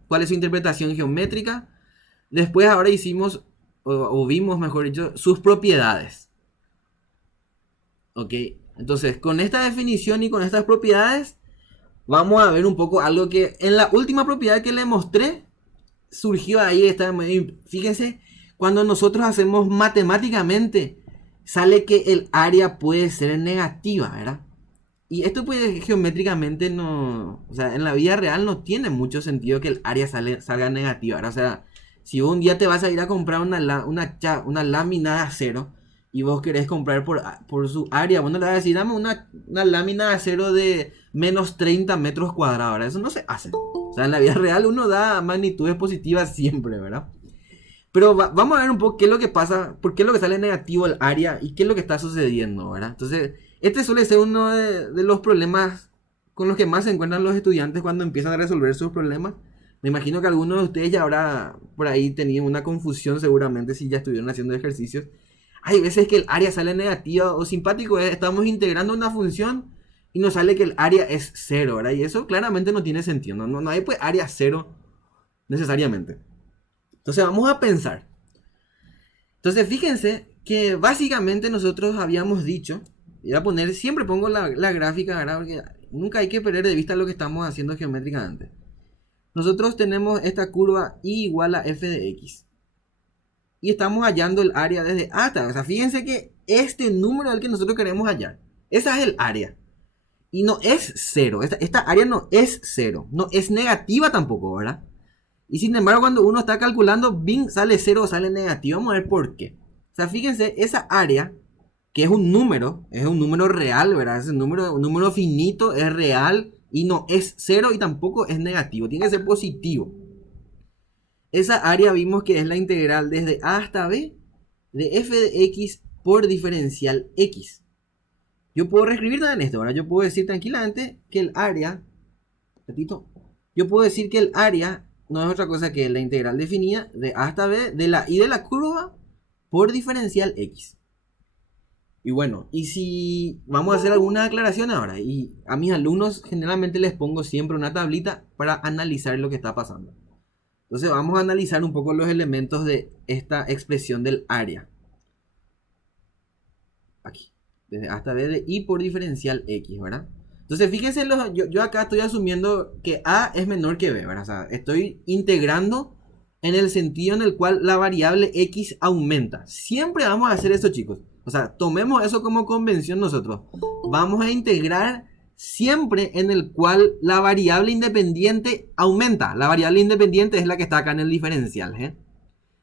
cuál es su interpretación geométrica. Después ahora hicimos, o vimos, mejor dicho, sus propiedades. Ok, entonces con esta definición y con estas propiedades, vamos a ver un poco algo que en la última propiedad que le mostré, surgió ahí. Fíjense, cuando nosotros hacemos matemáticamente, sale que el área puede ser negativa, ¿verdad? Y esto pues geométricamente no, o sea, en la vida real no tiene mucho sentido que el área salga negativa, ¿verdad? O sea, si un día te vas a ir a comprar una lámina de acero y vos querés comprar por su área, vos no le vas a decir, dame una lámina de acero de menos 30 metros cuadrados, ¿verdad? Eso no se hace. O sea, en la vida real uno da magnitudes positivas siempre, ¿verdad? Pero vamos a ver un poco qué es lo que pasa, por qué es lo que sale negativo el área y qué es lo que está sucediendo, ¿verdad? Entonces, este suele ser uno de los problemas con los que más se encuentran los estudiantes cuando empiezan a resolver sus problemas. Me imagino que algunos de ustedes ya habrá por ahí tenido una confusión seguramente si ya estuvieron haciendo ejercicios. Hay veces que el área sale negativa, o simpático es, estamos integrando una función y nos sale que el área es 0, ¿verdad? Y eso claramente no tiene sentido, no hay pues área 0 necesariamente. Entonces vamos a pensar. Entonces fíjense que básicamente nosotros habíamos dicho, y voy a poner, siempre pongo la gráfica, ¿verdad? Porque nunca hay que perder de vista lo que estamos haciendo geométricamente. Nosotros tenemos esta curva y igual a f de x. Y estamos hallando el área desde A hasta, o sea, fíjense que este número es el que nosotros queremos hallar. Esa es el área. Y no es 0. Esta área no es 0. No es negativa tampoco, ¿verdad? Y sin embargo, cuando uno está calculando, bing, sale 0 o sale negativo. Vamos a ver por qué. O sea, fíjense, esa área, que es un número real, ¿verdad? Es un número finito, es real y no es 0 y tampoco es negativo. Tiene que ser positivo. Esa área vimos que es la integral desde A hasta B de f de x por diferencial x. Yo puedo reescribir también esto, ¿verdad? Yo puedo decir tranquilamente que el área, yo puedo decir que el área no es otra cosa que la integral definida de A hasta B de la y de la curva por diferencial x. Y bueno, y si vamos a hacer alguna aclaración ahora, y a mis alumnos generalmente les pongo siempre una tablita para analizar lo que está pasando. Entonces vamos a analizar un poco los elementos de esta expresión del área. Aquí, desde A hasta B de y por diferencial x, ¿verdad? Entonces fíjense, yo acá estoy asumiendo que A es menor que B, ¿verdad? O sea, estoy integrando en el sentido en el cual la variable x aumenta. Siempre vamos a hacer eso, chicos. O sea, tomemos eso como convención nosotros. Vamos a integrar siempre en el cual la variable independiente aumenta. La variable independiente es la que está acá en el diferencial, ¿eh?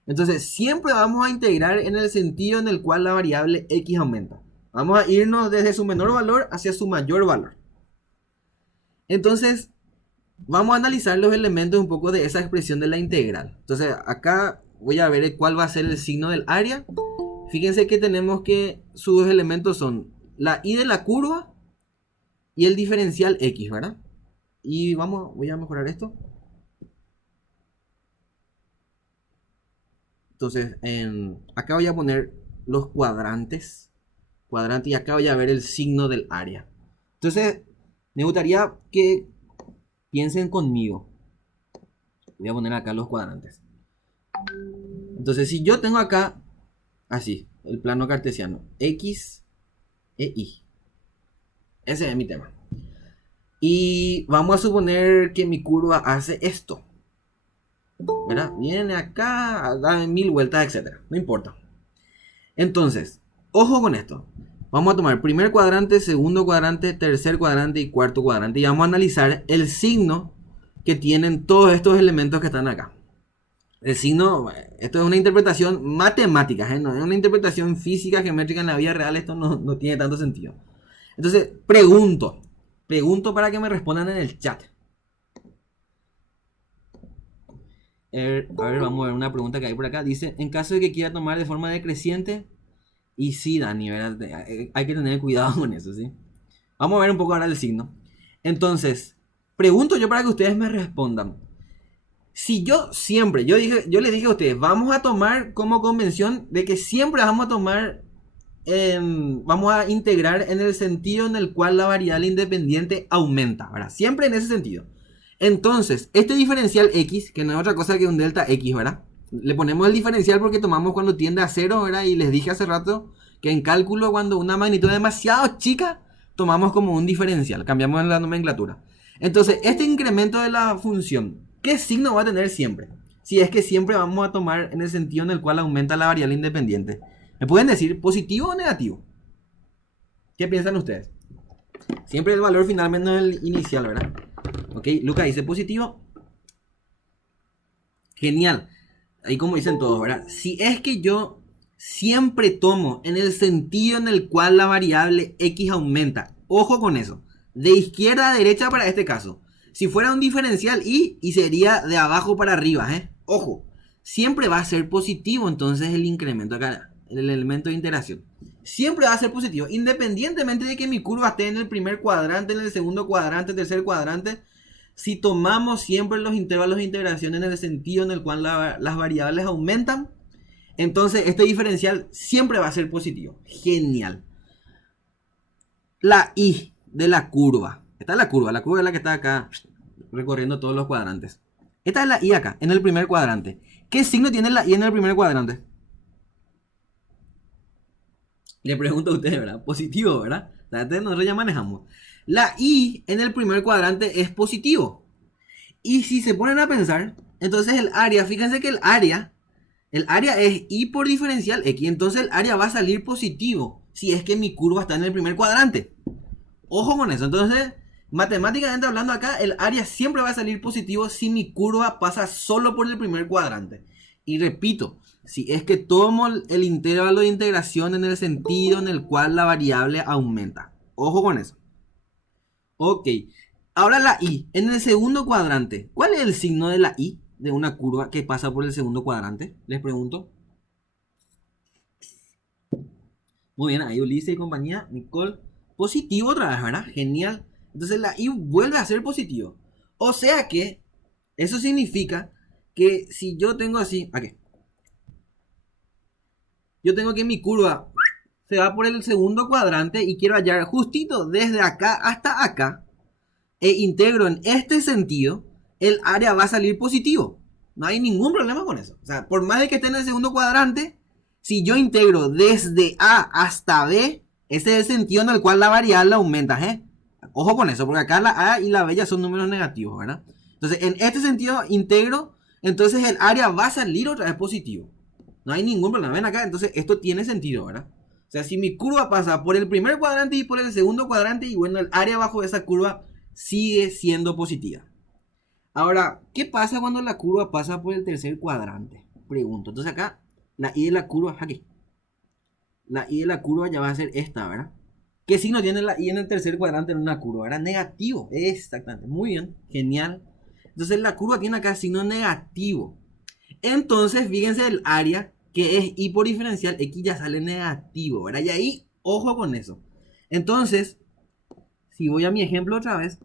Entonces, siempre vamos a integrar en el sentido en el cual la variable x aumenta. Vamos a irnos desde su menor valor hacia su mayor valor. Entonces, vamos a analizar los elementos un poco de esa expresión de la integral. Entonces, acá voy a ver cuál va a ser el signo del área. Fíjense que tenemos que sus elementos son la y de la curva y el diferencial x, ¿verdad? Y voy a mejorar esto. Entonces, acá voy a poner los cuadrantes. Y acá voy a ver el signo del área. Entonces, me gustaría que piensen conmigo. Voy a poner acá los cuadrantes. Entonces, si yo tengo acá, así, el plano cartesiano, x e y. Ese es mi tema. Y vamos a suponer que mi curva hace esto. ¿Verdad? Viene acá, da 1000 vueltas, etc. No importa. Entonces, ojo con esto. Vamos a tomar primer cuadrante, segundo cuadrante, tercer cuadrante y cuarto cuadrante. Y vamos a analizar el signo que tienen todos estos elementos que están acá. El signo, esto es una interpretación matemática, ¿eh? No es una interpretación física, geométrica en la vida real. Esto no tiene tanto sentido. Entonces, pregunto para que me respondan en el chat. A ver, vamos a ver una pregunta que hay por acá. Dice, en caso de que quiera tomar de forma decreciente. Y sí, Dani, ¿verdad? Hay que tener cuidado con eso, ¿sí? Vamos a ver un poco ahora el signo. Entonces, pregunto yo para que ustedes me respondan. Si yo siempre, yo les dije a ustedes, vamos a tomar como convención de que siempre vamos a tomar, vamos a integrar en el sentido en el cual la variable independiente aumenta, ¿verdad? Siempre en ese sentido. Entonces, este diferencial x, que no es otra cosa que un delta x, ¿verdad? Le ponemos el diferencial porque tomamos cuando tiende a 0, ¿verdad? Y les dije hace rato que en cálculo cuando una magnitud es demasiado chica, tomamos como un diferencial, cambiamos la nomenclatura. Entonces, este incremento de la función, ¿qué signo va a tener siempre? Si es que siempre vamos a tomar en el sentido en el cual aumenta la variable independiente. ¿Me pueden decir positivo o negativo? ¿Qué piensan ustedes? Siempre el valor final menos el inicial, ¿verdad? Ok, Luca dice positivo. Genial. Ahí como dicen todos, ¿verdad? Si es que yo siempre tomo en el sentido en el cual la variable x aumenta. Ojo con eso. De izquierda a derecha para este caso. Si fuera un diferencial y sería de abajo para arriba, ¿eh? Ojo. Siempre va a ser positivo entonces el incremento acá, el elemento de interacción. Siempre va a ser positivo. Independientemente de que mi curva esté en el primer cuadrante, en el segundo cuadrante, tercer cuadrante. Si tomamos siempre los intervalos de integración en el sentido en el cual las variables aumentan, entonces este diferencial siempre va a ser positivo. Genial. La y de la curva. Esta es la curva es la que está acá recorriendo todos los cuadrantes. Esta es la y acá, en el primer cuadrante. ¿Qué signo tiene la y en el primer cuadrante? Le pregunto a ustedes, ¿verdad? Positivo, ¿verdad? Nosotros ya manejamos. La y en el primer cuadrante es positivo. Y si se ponen a pensar, entonces el área, fíjense que el área es y por diferencial x. Entonces el área va a salir positivo si es que mi curva está en el primer cuadrante. Ojo con eso. Entonces, matemáticamente hablando acá, el área siempre va a salir positivo si mi curva pasa solo por el primer cuadrante. Y repito, si es que tomo el intervalo de integración en el sentido en el cual la variable aumenta. Ojo con eso. Ok, ahora la y, en el segundo cuadrante, ¿cuál es el signo de la y de una curva que pasa por el segundo cuadrante? Les pregunto. Muy bien, ahí Ulises y compañía, Nicole, positivo otra vez, ¿verdad? Genial. Entonces la y vuelve a ser positivo. O sea que, eso significa que si yo tengo así, aquí, yo tengo que mi curva se va por el segundo cuadrante y quiero hallar justito desde acá hasta acá e integro en este sentido, el área va a salir positivo. No hay ningún problema con eso. O sea, por más de que esté en el segundo cuadrante, si yo integro desde A hasta B, ese es el sentido en el cual la variable aumenta, ¿eh? Ojo con eso, porque acá la A y la B ya son números negativos, ¿verdad? Entonces, en este sentido integro entonces el área va a salir otra vez positivo. No hay ningún problema. Ven acá, entonces esto tiene sentido, ¿verdad? O sea, si mi curva pasa por el primer cuadrante y por el segundo cuadrante, y bueno, el área bajo esa curva sigue siendo positiva. Ahora, ¿qué pasa cuando la curva pasa por el tercer cuadrante? Pregunto. Entonces acá, la I de la curva, aquí. La I de la curva ya va a ser esta, ¿verdad? ¿Qué signo tiene la I en el tercer cuadrante en una curva? Era negativo. Exactamente. Muy bien. Genial. Entonces la curva tiene acá signo negativo. Entonces, fíjense el área que es I por diferencial, X ya sale negativo, ¿verdad? Y ahí, ojo con eso. Entonces, si voy a mi ejemplo otra vez,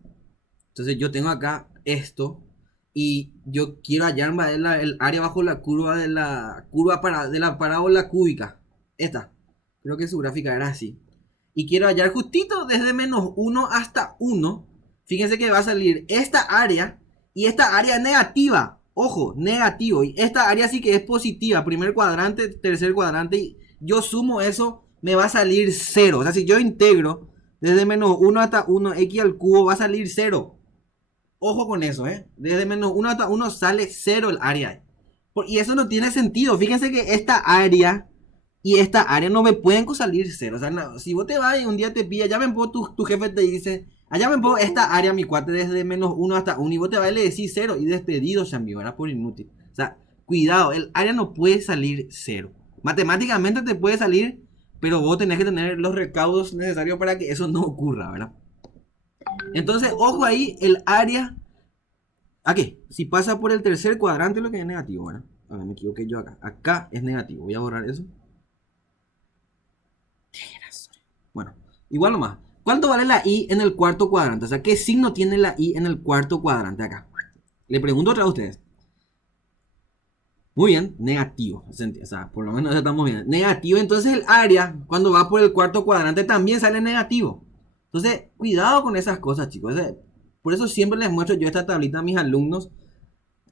entonces yo tengo acá esto y yo quiero hallar el área bajo la curva de la parábola cúbica. Esta. Creo que su gráfica era así. Y quiero hallar justito desde menos 1 hasta 1. Fíjense que va a salir esta área y esta área negativa. Ojo, negativo. Y esta área sí que es positiva. Primer cuadrante, tercer cuadrante. Y yo sumo eso, me va a salir 0. O sea, si yo integro desde menos 1 hasta 1, x al cubo va a salir 0. Ojo con eso, ¿eh? Desde menos 1 hasta 1 sale 0 el área. Y eso no tiene sentido. Fíjense que esta área y esta área no me pueden salir 0. O sea, no, si vos te vas y un día te pilla, ya ven tu jefe te dice, allá ven esta área, mi cuate, desde menos 1 hasta 1. Y vos te vas y le decís 0 y despedido, Chambi, ¿verdad? Por inútil. O sea, cuidado, el área no puede salir 0. Matemáticamente te puede salir, pero vos tenés que tener los recaudos necesarios para que eso no ocurra, ¿verdad? Entonces, ojo ahí, el área. Aquí, si pasa por el tercer cuadrante, lo que es negativo, ¿verdad? Ahora me equivoqué yo acá. Acá es negativo. Voy a borrar eso. Bueno, igual nomás. ¿Cuánto vale la I en el cuarto cuadrante? O sea, ¿qué signo tiene la I en el cuarto cuadrante acá? Le pregunto otra vez a ustedes. Muy bien, negativo. O sea, por lo menos estamos bien. Negativo, entonces el área, cuando va por el cuarto cuadrante, también sale negativo. Entonces, cuidado con esas cosas, chicos. Por eso siempre les muestro yo esta tablita a mis alumnos.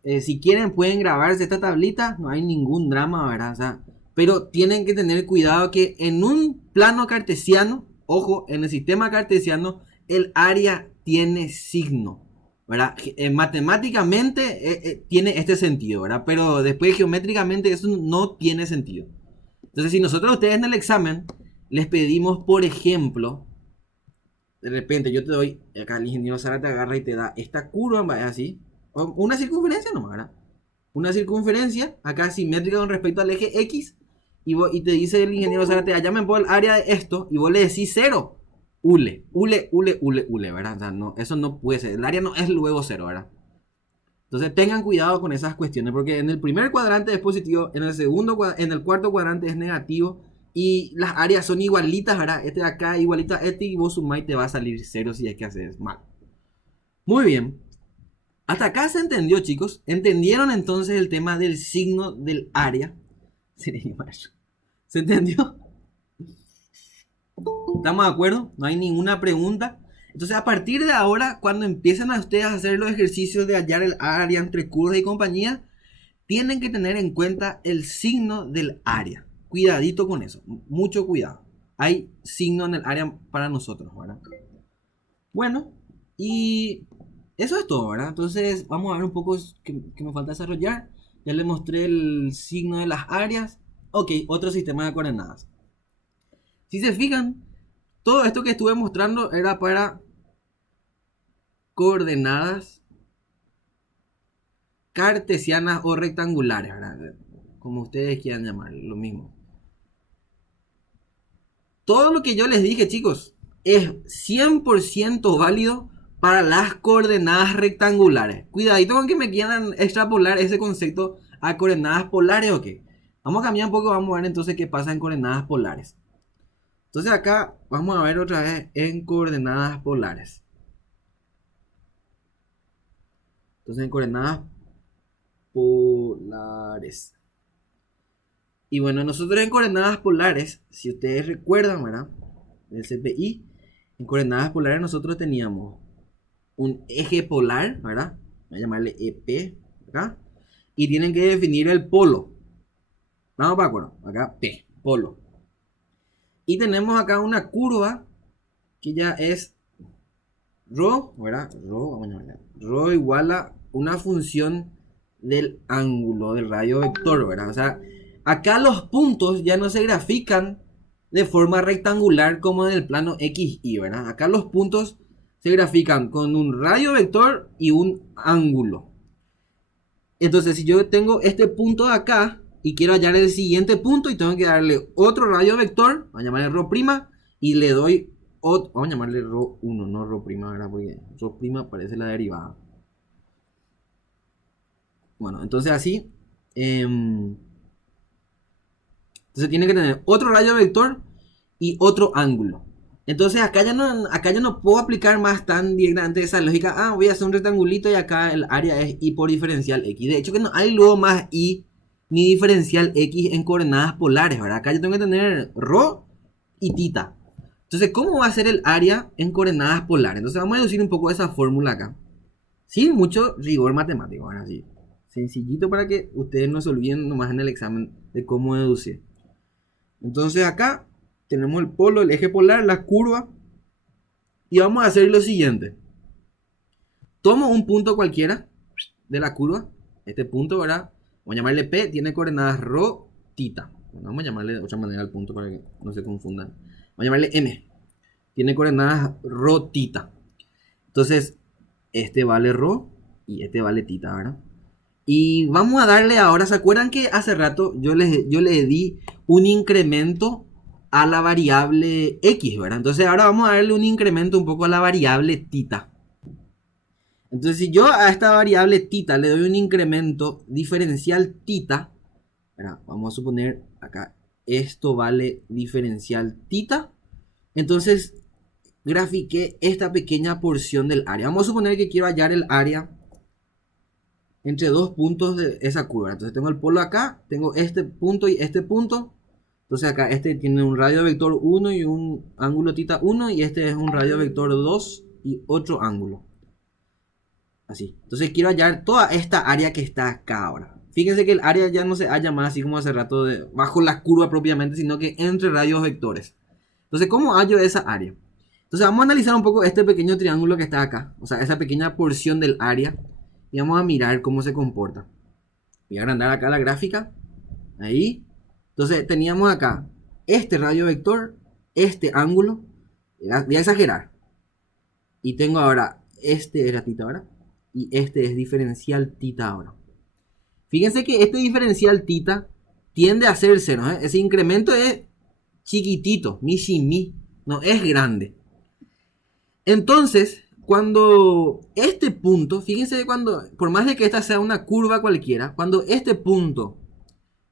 Si quieren, pueden grabarse esta tablita. No hay ningún drama, ¿verdad? O sea, pero tienen que tener cuidado que en un plano cartesiano, ojo, en el sistema cartesiano, el área tiene signo, ¿verdad? Matemáticamente tiene este sentido, ¿verdad? Pero después geométricamente eso no tiene sentido. Entonces, si nosotros a ustedes en el examen les pedimos, por ejemplo, de repente yo te doy, acá el ingeniero Sara te agarra y te da esta curva, ¿vale? Así, una circunferencia nomás, ¿verdad? Una circunferencia, acá simétrica con respecto al eje X, y te dice el ingeniero Zárate, allá me pongo el área de esto, y vos le decís 0. Ule, ¿verdad? O sea, no, eso no puede ser. El área no es luego 0, ¿verdad? Entonces tengan cuidado con esas cuestiones, porque en el primer cuadrante es positivo, en el cuarto cuadrante es negativo, y las áreas son igualitas, ¿verdad? Este de acá igualita a este, y vos sumás y te va a salir 0 si es que haces mal. Muy bien. Hasta acá se entendió, chicos. ¿Entendieron entonces el tema del signo del área? ¿Se entendió? ¿Estamos de acuerdo? No hay ninguna pregunta. Entonces, a partir de ahora, cuando empiecen a ustedes a hacer los ejercicios de hallar el área entre curvas y compañía, tienen que tener en cuenta el signo del área. Cuidadito con eso. Mucho cuidado. Hay signo en el área para nosotros, ¿verdad? Bueno, y eso es todo, ¿verdad? Entonces, vamos a ver un poco que me falta desarrollar. Ya les mostré el signo de las áreas. Ok, otro sistema de coordenadas. Si se fijan, todo esto que estuve mostrando era para coordenadas cartesianas o rectangulares, ¿verdad? Como ustedes quieran llamar, lo mismo. Todo lo que yo les dije, chicos, es 100% válido para las coordenadas rectangulares. Cuidadito con que me quieran extrapolar ese concepto a coordenadas polares o qué. Vamos a cambiar un poco, vamos a ver entonces qué pasa en coordenadas polares. Entonces acá vamos a ver otra vez en coordenadas polares. Entonces en coordenadas polares. Y bueno, nosotros en coordenadas polares, si ustedes recuerdan, ¿verdad? Del CPI, en coordenadas polares nosotros teníamos un eje polar, ¿verdad? Voy a llamarle EP acá. Y tienen que definir el polo. Vamos para acuerdo. Acá P, polo. Y tenemos acá una curva que ya es ρ, ¿verdad? Ρ, vamos a llamarle. Ρ igual a una función del ángulo del radio vector, ¿verdad? O sea, acá los puntos ya no se grafican de forma rectangular como en el plano XY, ¿verdad? Acá los puntos se grafican con un radio vector y un ángulo. Entonces, si yo tengo este punto de acá y quiero hallar el siguiente punto y tengo que darle otro radio vector, vamos a llamarle ρ', y le doy otro, vamos a llamarle ρ1, no ρ', ¿verdad? Porque ρ' parece la derivada. Bueno, entonces así, entonces tiene que tener otro radio vector y otro ángulo. Entonces acá ya no puedo aplicar más tan directamente esa lógica. Ah, voy a hacer un rectangulito y acá el área es y por diferencial x. De hecho que no hay luego más y ni diferencial x en coordenadas polares, ¿verdad? Acá yo tengo que tener ρ y θ. Entonces, ¿cómo va a ser el área en coordenadas polares? Entonces vamos a deducir un poco esa fórmula acá. Sin mucho rigor matemático, ¿verdad? Así, sencillito para que ustedes no se olviden nomás en el examen de cómo deducir. Entonces acá tenemos el polo, el eje polar, la curva. Y vamos a hacer lo siguiente. Tomo un punto cualquiera de la curva. Este punto, ¿verdad? Vamos a llamarle P, tiene coordenadas ρ, θ. Bueno, vamos a llamarle de otra manera al punto para que no se confundan. Vamos a llamarle M. Tiene coordenadas ρ, θ. Entonces, este vale ρ y este vale θ, ¿verdad? Y vamos a darle ahora, ¿se acuerdan que hace rato yo le di un incremento a la variable x, ¿verdad? Entonces ahora vamos a darle un incremento un poco a la variable θ. Entonces si yo a esta variable θ le doy un incremento diferencial θ, ¿verdad? Vamos a suponer acá, esto vale diferencial θ. Entonces grafiqué esta pequeña porción del área. Vamos a suponer que quiero hallar el área entre dos puntos de esa curva. Entonces tengo el polo acá, tengo este punto y este punto. Entonces acá este tiene un radio vector 1 y un ángulo θ 1 y este es un radio vector 2 y otro ángulo. Así. Entonces quiero hallar toda esta área que está acá ahora. Fíjense que el área ya no se halla más así como hace rato bajo la curva propiamente, sino que entre radios vectores. Entonces, ¿cómo hallo esa área? Entonces vamos a analizar un poco este pequeño triángulo que está acá. O sea, esa pequeña porción del área. Y vamos a mirar cómo se comporta. Voy a agrandar acá la gráfica. Ahí. Entonces teníamos acá este radio vector, este ángulo. Voy a exagerar. Y tengo ahora, este era θ ahora. Y este es diferencial θ ahora. Fíjense que este diferencial θ tiende a ser 0. Ese incremento es chiquitito, mi sin mi. No es grande. Entonces, cuando este punto, fíjense cuando, por más de que esta sea una curva cualquiera, cuando este punto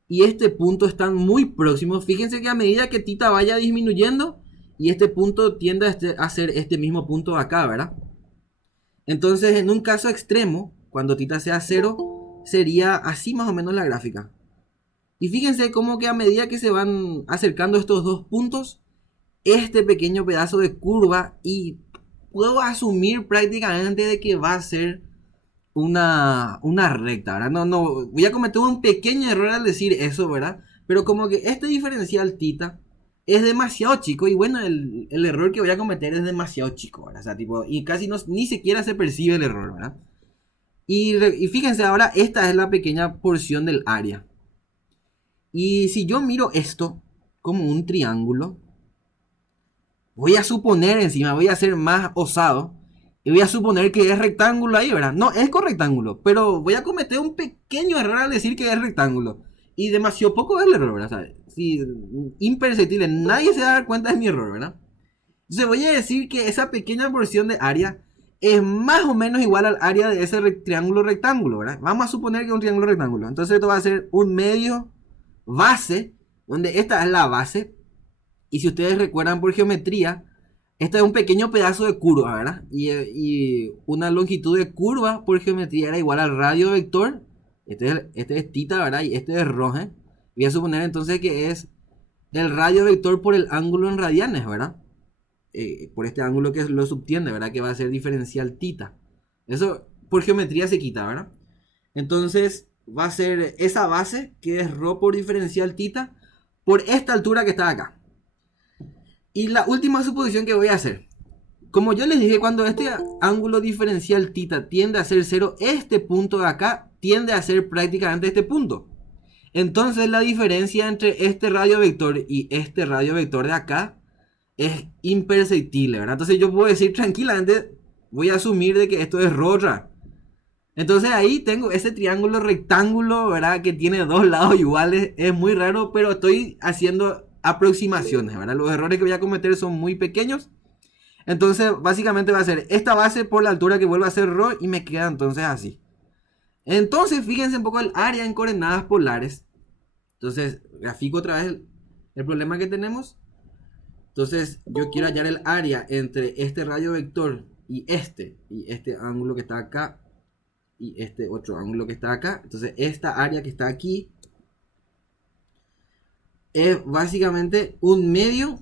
y este punto están muy próximos, fíjense que a medida que θ vaya disminuyendo y este punto tiende a ser este mismo punto de acá, ¿verdad? Entonces, en un caso extremo, cuando θ sea 0, sería así más o menos la gráfica. Y fíjense cómo que a medida que se van acercando estos dos puntos, este pequeño pedazo de curva, y puedo asumir prácticamente de que va a ser una recta, ¿verdad? No, voy a cometer un pequeño error al decir eso, ¿verdad? Pero como que este diferencial θ es demasiado chico, y bueno, el error que voy a cometer es demasiado chico, ¿verdad? O sea, tipo, y casi ni siquiera se percibe el error, ¿verdad? Y fíjense ahora, esta es la pequeña porción del área. Y si yo miro esto como un triángulo, voy a suponer encima, voy a ser más osado, y voy a suponer que es rectángulo ahí, ¿verdad? No, es con rectángulo, pero voy a cometer un pequeño error al decir que es rectángulo. Y demasiado poco es el error, ¿verdad? O sea, sí, imperceptible, nadie se va a dar cuenta de mi error, ¿verdad? Entonces voy a decir que esa pequeña porción de área es más o menos igual al área de ese triángulo rectángulo, ¿verdad? Vamos a suponer que es un triángulo rectángulo. Entonces esto va a ser un medio base, donde esta es la base. Y si ustedes recuerdan por geometría, este es un pequeño pedazo de curva, ¿verdad? Y una longitud de curva por geometría era igual al radio vector. Este es θ, ¿verdad? Y este es ρ. Voy a suponer entonces que es el radio vector por el ángulo en radianes, ¿verdad? Por este ángulo que lo subtiende, ¿verdad? Que va a ser diferencial θ. Eso por geometría se quita, ¿verdad? Entonces va a ser esa base que es ρ por diferencial θ por esta altura que está acá. Y la última suposición que voy a hacer. como yo les dije, cuando este ángulo diferencial θ tiende a ser cero, este punto de acá tiende a ser prácticamente este punto. Entonces la diferencia entre este radio vector y este radio vector de acá es imperceptible, ¿verdad? Entonces yo puedo decir tranquilamente, voy a asumir de que esto es ρ. Entonces ahí tengo ese triángulo rectángulo, ¿verdad? Que tiene dos lados iguales. Es muy raro, pero estoy haciendo aproximaciones, ¿verdad? Los errores que voy a cometer son muy pequeños. Entonces básicamente va a ser esta base por la altura que vuelve a ser ρ y me queda entonces así. Entonces fíjense un poco el área en coordenadas polares. Entonces grafico otra vez el problema que tenemos. Entonces yo quiero hallar el área entre este radio vector y este ángulo que está acá y este otro ángulo que está acá. Entonces esta área que está aquí es básicamente un medio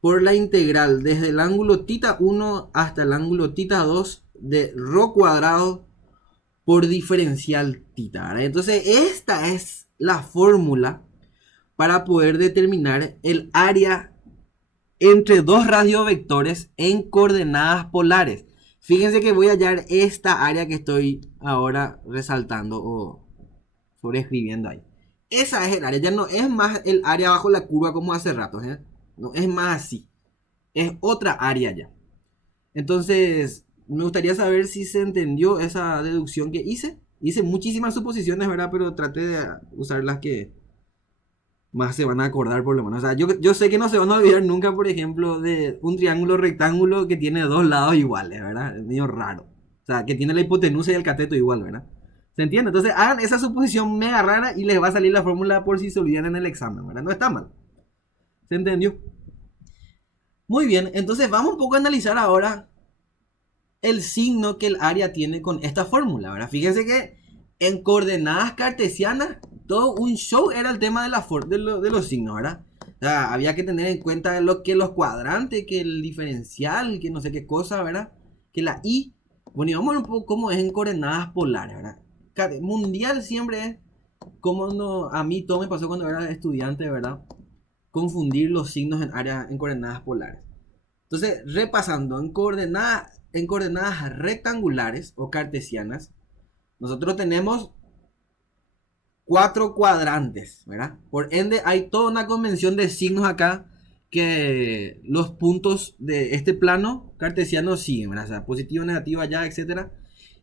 por la integral desde el ángulo θ1 hasta el ángulo θ2 de ρ cuadrado por diferencial θ, ¿verdad? Entonces esta es la fórmula para poder determinar el área entre dos radiovectores en coordenadas polares. Fíjense que voy a hallar esta área que estoy ahora resaltando o sobreescribiendo ahí. Esa es el área, ya no es más el área bajo la curva como hace rato, ¿eh? No es más así, es otra área ya. Entonces me gustaría saber si se entendió esa deducción que hice. Hice muchísimas suposiciones, ¿verdad? Pero traté de usar las que más se van a acordar por lo menos. O sea, yo sé que no se van a olvidar nunca, por ejemplo, de un triángulo rectángulo que tiene dos lados iguales, ¿verdad? Es medio raro. O sea, que tiene la hipotenusa y el cateto igual, ¿verdad? ¿Se entiende? Entonces hagan esa suposición mega rara y les va a salir la fórmula por si se olvidan en el examen, ¿verdad? No está mal. ¿Se entendió? Muy bien, entonces vamos un poco a analizar ahora el signo que el área tiene con esta fórmula, ¿verdad? Fíjense que en coordenadas cartesianas todo un show era el tema de los signos, ¿verdad? O sea, había que tener en cuenta que los cuadrantes, que el diferencial, que no sé qué cosa, ¿verdad? Que la I. Bueno, y vamos a ver un poco cómo es en coordenadas polares, ¿verdad? Mundial siempre es como no, a mí todo me pasó cuando era estudiante, ¿verdad? Confundir los signos en coordenadas polares. Entonces, repasando, en coordenadas rectangulares o cartesianas, nosotros tenemos 4 cuadrantes, ¿verdad? Por ende, hay toda una convención de signos acá que los puntos de este plano cartesiano siguen, ¿verdad? O sea, positivo, negativo allá, etc.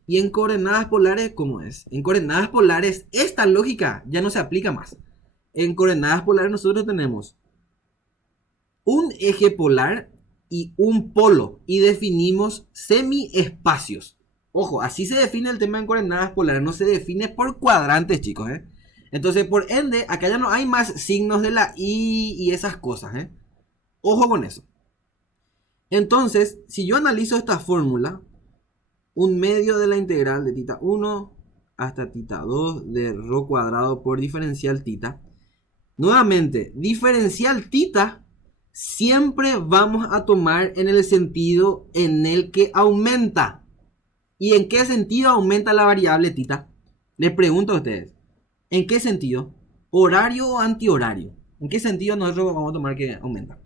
Y en coordenadas polares, ¿cómo es? En coordenadas polares, esta lógica ya no se aplica más. En coordenadas polares nosotros tenemos un eje polar y un polo y definimos semiespacios. Ojo, así se define el tema en coordenadas polares, no se define por cuadrantes, chicos, ¿eh? Entonces, por ende, acá ya no hay más signos de la I y esas cosas, ¿eh? Ojo con eso. Entonces, si yo analizo esta fórmula, un medio de la integral de θ1 hasta θ2 de ρ cuadrado por diferencial θ. Nuevamente, diferencial θ siempre vamos a tomar en el sentido en el que aumenta. ¿Y en qué sentido aumenta la variable θ? Les pregunto a ustedes. ¿En qué sentido? ¿Horario o antihorario? ¿En qué sentido nosotros vamos a tomar que aumenta?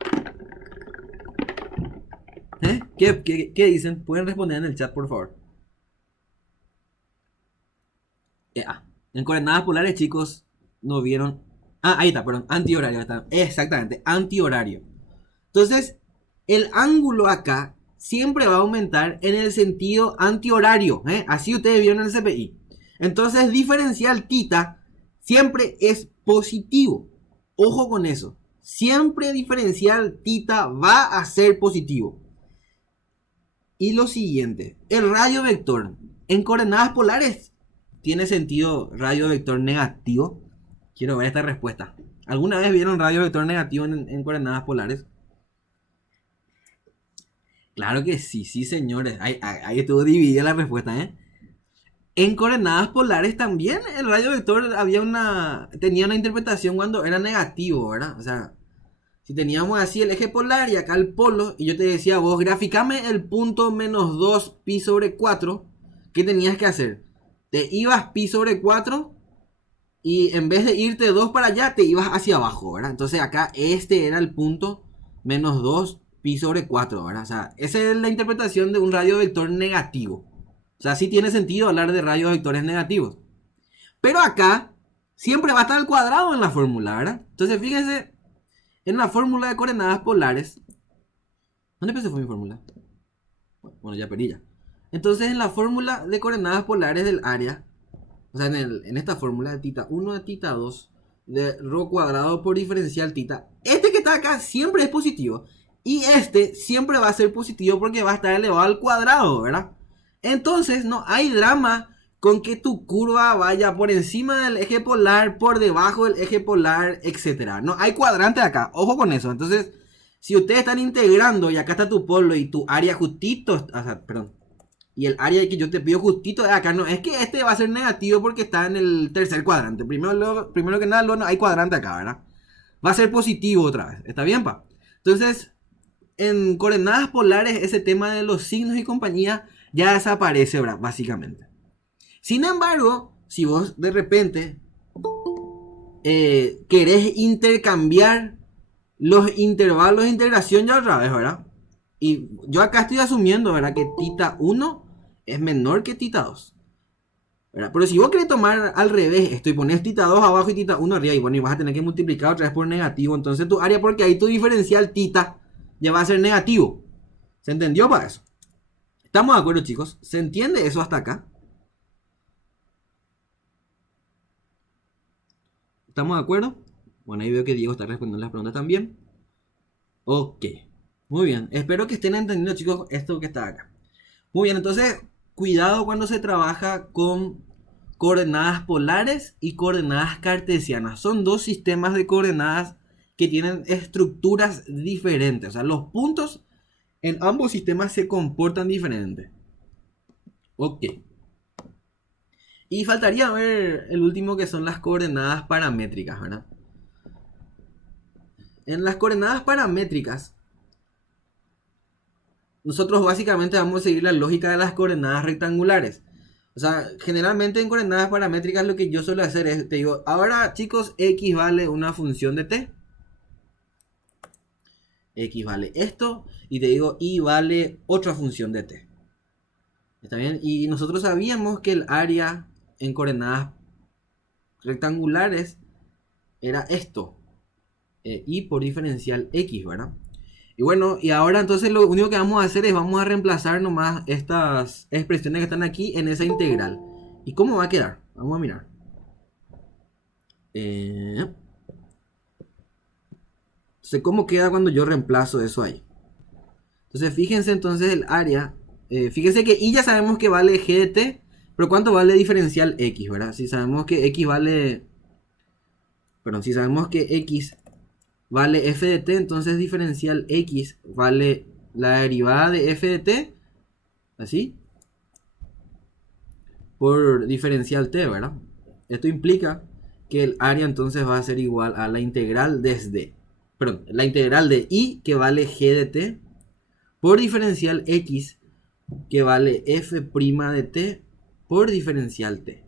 ¿Qué dicen? Pueden responder en el chat, por favor. En coordenadas polares, chicos, no vieron. Ahí está, perdón. Antihorario. Está. Exactamente, antihorario. Entonces, el ángulo acá siempre va a aumentar en el sentido antihorario. Así ustedes vieron en el CPI. Entonces, diferencial θ siempre es positivo. Ojo con eso. Siempre diferencial θ va a ser positivo. Y lo siguiente, el radio vector en coordenadas polares tiene sentido radio vector negativo. Quiero ver esta respuesta. ¿Alguna vez vieron radio vector negativo en coordenadas polares? Claro que sí, sí, señores. Ahí estuvo dividida la respuesta, ¿eh? En coordenadas polares también el radio vector tenía una interpretación cuando era negativo, ¿verdad? O sea, si teníamos así el eje polar y acá el polo, y yo te decía, vos graficame el punto menos 2 pi sobre 4, ¿qué tenías que hacer? Te ibas pi sobre 4 y en vez de irte 2 para allá, te ibas hacia abajo, ¿verdad? Entonces acá este era el punto menos 2 pi sobre 4, ¿verdad? O sea, esa es la interpretación de un radio vector negativo. O sea, sí tiene sentido hablar de radios vectores negativos. Pero acá siempre va a estar al cuadrado en la fórmula, ¿verdad? Entonces, fíjense, en la fórmula de coordenadas polares. ¿Dónde se fue mi fórmula? Bueno, ya perdí ya. Entonces, en la fórmula de coordenadas polares del área, o sea, en esta fórmula de tita 1 a tita 2, de rho cuadrado por diferencial tita, este que está acá siempre es positivo. Y este siempre va a ser positivo porque va a estar elevado al cuadrado, ¿verdad? Entonces, no hay drama con que tu curva vaya por encima del eje polar, por debajo del eje polar, etc. No hay cuadrante acá, ojo con eso. Entonces, si ustedes están integrando y acá está tu polo y tu área justito, o sea, perdón, y el área que yo te pido justito de acá, no, es que este va a ser negativo porque está en el tercer cuadrante. Primero que nada, no hay cuadrante acá, ¿verdad? Va a ser positivo otra vez, ¿está bien, pa? Entonces, en coordenadas polares, ese tema de los signos y compañía ya desaparece, ¿verdad? Básicamente. Sin embargo, si vos de repente querés intercambiar los intervalos de integración ya otra vez, ¿verdad? Y yo acá estoy asumiendo, ¿verdad? Que tita 1 es menor que tita 2. ¿Verdad? Pero si vos querés tomar al revés, estoy poniendo tita 2 abajo y tita 1 arriba, y bueno, y vas a tener que multiplicar otra vez por negativo. Entonces tu área, porque ahí tu diferencial tita ya va a ser negativo. ¿Se entendió para eso? ¿Estamos de acuerdo, chicos? ¿Se entiende eso hasta acá? ¿Estamos de acuerdo? Bueno, ahí veo que Diego está respondiendo las preguntas también. Ok. Muy bien. Espero que estén entendiendo, chicos, esto que está acá. Muy bien, entonces, cuidado cuando se trabaja con coordenadas polares y coordenadas cartesianas. Son dos sistemas de coordenadas que tienen estructuras diferentes. O sea, los puntos en ambos sistemas se comportan diferente. Ok. Y faltaría ver el último, que son las coordenadas paramétricas, ¿verdad? En las coordenadas paramétricas, nosotros básicamente vamos a seguir la lógica de las coordenadas rectangulares. O sea, generalmente en coordenadas paramétricas lo que yo suelo hacer es, te digo, ahora chicos, x vale una función de t. X vale esto, y te digo, y vale otra función de t. ¿Está bien? Y nosotros sabíamos que el área en coordenadas rectangulares era esto. Y por diferencial x, ¿verdad? Y bueno, y ahora entonces lo único que vamos a hacer es vamos a reemplazar nomás estas expresiones que están aquí en esa integral. ¿Y cómo va a quedar? Vamos a mirar. Entonces, ¿cómo queda cuando yo reemplazo eso ahí? Entonces, fíjense entonces el área. Fíjense que y ya sabemos que vale g de t, pero ¿cuánto vale diferencial x, verdad? Si sabemos que x vale... Perdón, si sabemos que x vale f de t, entonces diferencial x vale la derivada de f de t, así, por diferencial t, ¿verdad? Esto implica que el área entonces va a ser igual a la integral desde, perdón, la integral de y, que vale g de t, por diferencial x, que vale f' de t, por diferencial t.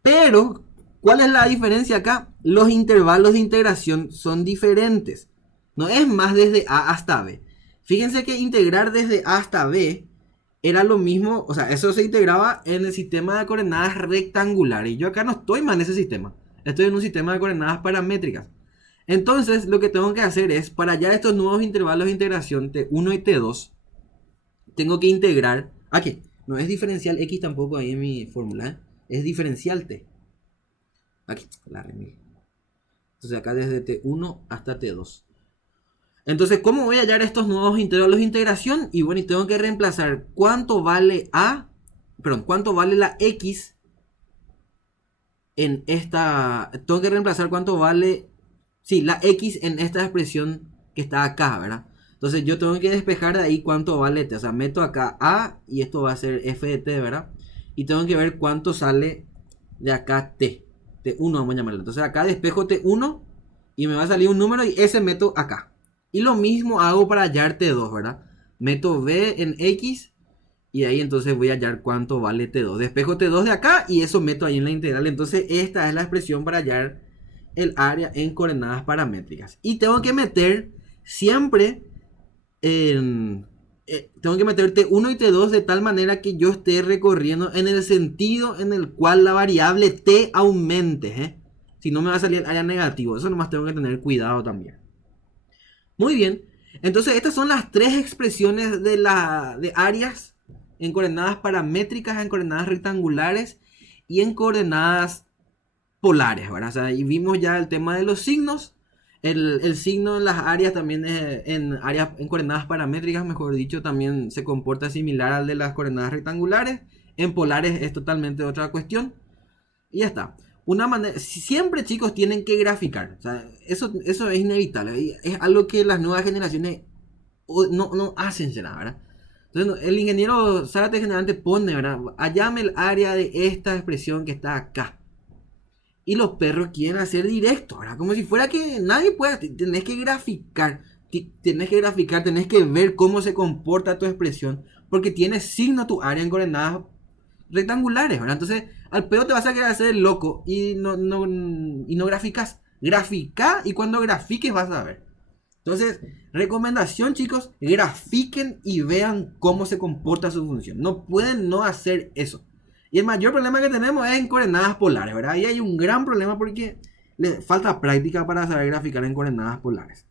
Pero, ¿cuál es la diferencia acá? Los intervalos de integración son diferentes. No es más desde a hasta b. Fíjense que integrar desde a hasta b era lo mismo, o sea, eso se integraba en el sistema de coordenadas rectangulares. Y yo acá no estoy más en ese sistema. Estoy en un sistema de coordenadas paramétricas. Entonces, lo que tengo que hacer es, para hallar estos nuevos intervalos de integración T1 y T2, tengo que integrar... Aquí, no es diferencial x tampoco ahí en mi fórmula, ¿eh? Es diferencial t. Aquí, la remil. Entonces acá desde T1 hasta T2. Entonces, ¿cómo voy a hallar estos nuevos intervalos de integración? Y bueno, y tengo que reemplazar cuánto vale cuánto vale la x en esta... Tengo que reemplazar cuánto vale... Sí, la x en esta expresión que está acá, ¿verdad? Entonces yo tengo que despejar de ahí cuánto vale t. O sea, meto acá a y esto va a ser f de t, ¿verdad? Y tengo que ver cuánto sale de acá t. T1 vamos a llamarlo. Entonces acá despejo T1 y me va a salir un número y ese meto acá. Y lo mismo hago para hallar T2, ¿verdad? Meto B en X y ahí entonces voy a hallar cuánto vale T2. Despejo T2 de acá y eso meto ahí en la integral. Entonces esta es la expresión para hallar el área en coordenadas paramétricas. Y tengo que meter siempre tengo que meter T1 y T2 de tal manera que yo esté recorriendo en el sentido en el cual la variable T aumente, ¿eh? Si no me va a salir el área negativo. Eso nomás tengo que tener cuidado también. Muy bien. Entonces estas son las tres expresiones de áreas en coordenadas paramétricas, en coordenadas rectangulares y en coordenadas polares, ¿verdad? O sea, y vimos ya el tema de los signos. El signo en las áreas también en áreas en coordenadas paramétricas, mejor dicho, también se comporta similar al de las coordenadas rectangulares. En polares es totalmente otra cuestión. Y ya está. Una manera, siempre chicos tienen que graficar. O sea, eso es inevitable. Es algo que las nuevas generaciones no hacen, ¿será? ¿Verdad? Entonces, el ingeniero Zárate generalmente pone, ¿verdad? Hallame el área de esta expresión que está acá. Y los perros quieren hacer directo, ¿verdad? Como si fuera que nadie pueda. Tenés que graficar. Tenés que ver cómo se comporta tu expresión. Porque tiene signo tu área en coordenadas rectangulares, ¿verdad? Entonces, al peor te vas a querer hacer el loco y no graficas. Grafica y cuando grafiques vas a ver. Entonces, recomendación, chicos, grafiquen y vean cómo se comporta su función. No pueden no hacer eso. Y el mayor problema que tenemos es en coordenadas polares, ¿verdad? Ahí hay un gran problema porque le falta práctica para saber graficar en coordenadas polares.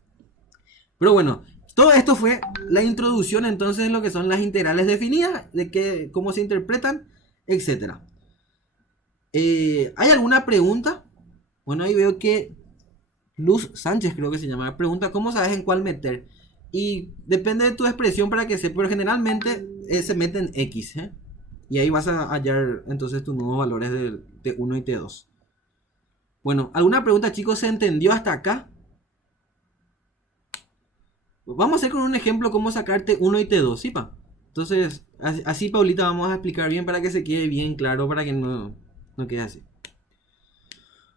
Pero bueno, todo esto fue la introducción entonces de lo que son las integrales definidas, de cómo se interpretan, etc. ¿Hay alguna pregunta? Bueno, ahí veo que Luz Sánchez creo que se llama. Pregunta cómo sabes en cuál meter. Y depende de tu expresión para que sepa, pero generalmente se mete en X, ¿eh? Y ahí vas a hallar entonces tus nuevos valores de T1 y T2. Bueno, ¿alguna pregunta, chicos? ¿Se entendió hasta acá? Vamos a hacer con un ejemplo cómo sacar T1 y T2, ¿sí, pa? Entonces, así, Paulita, vamos a explicar bien para que se quede bien claro, para que no quede así.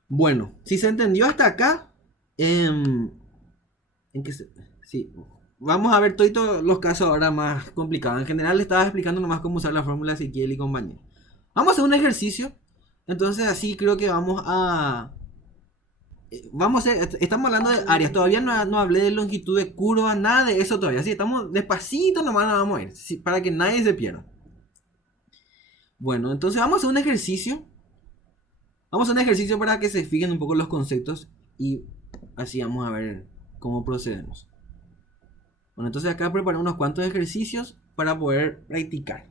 Bueno, si se entendió hasta acá, sí, vamos a ver todos los casos ahora más complicados. En general le estaba explicando nomás cómo usar la fórmula Ezequiel y compañía. Vamos a hacer un ejercicio. Entonces así creo que vamos a hacer, estamos hablando de áreas. Todavía no hablé de longitud de curva, nada de eso todavía. Sí, estamos despacito nomás nos vamos a ir. Sí, para que nadie se pierda. Bueno, entonces vamos a hacer un ejercicio. Vamos a hacer un ejercicio para que se fijen un poco los conceptos. Y así vamos a ver cómo procedemos. Bueno, entonces acá preparé unos cuantos ejercicios para poder practicar.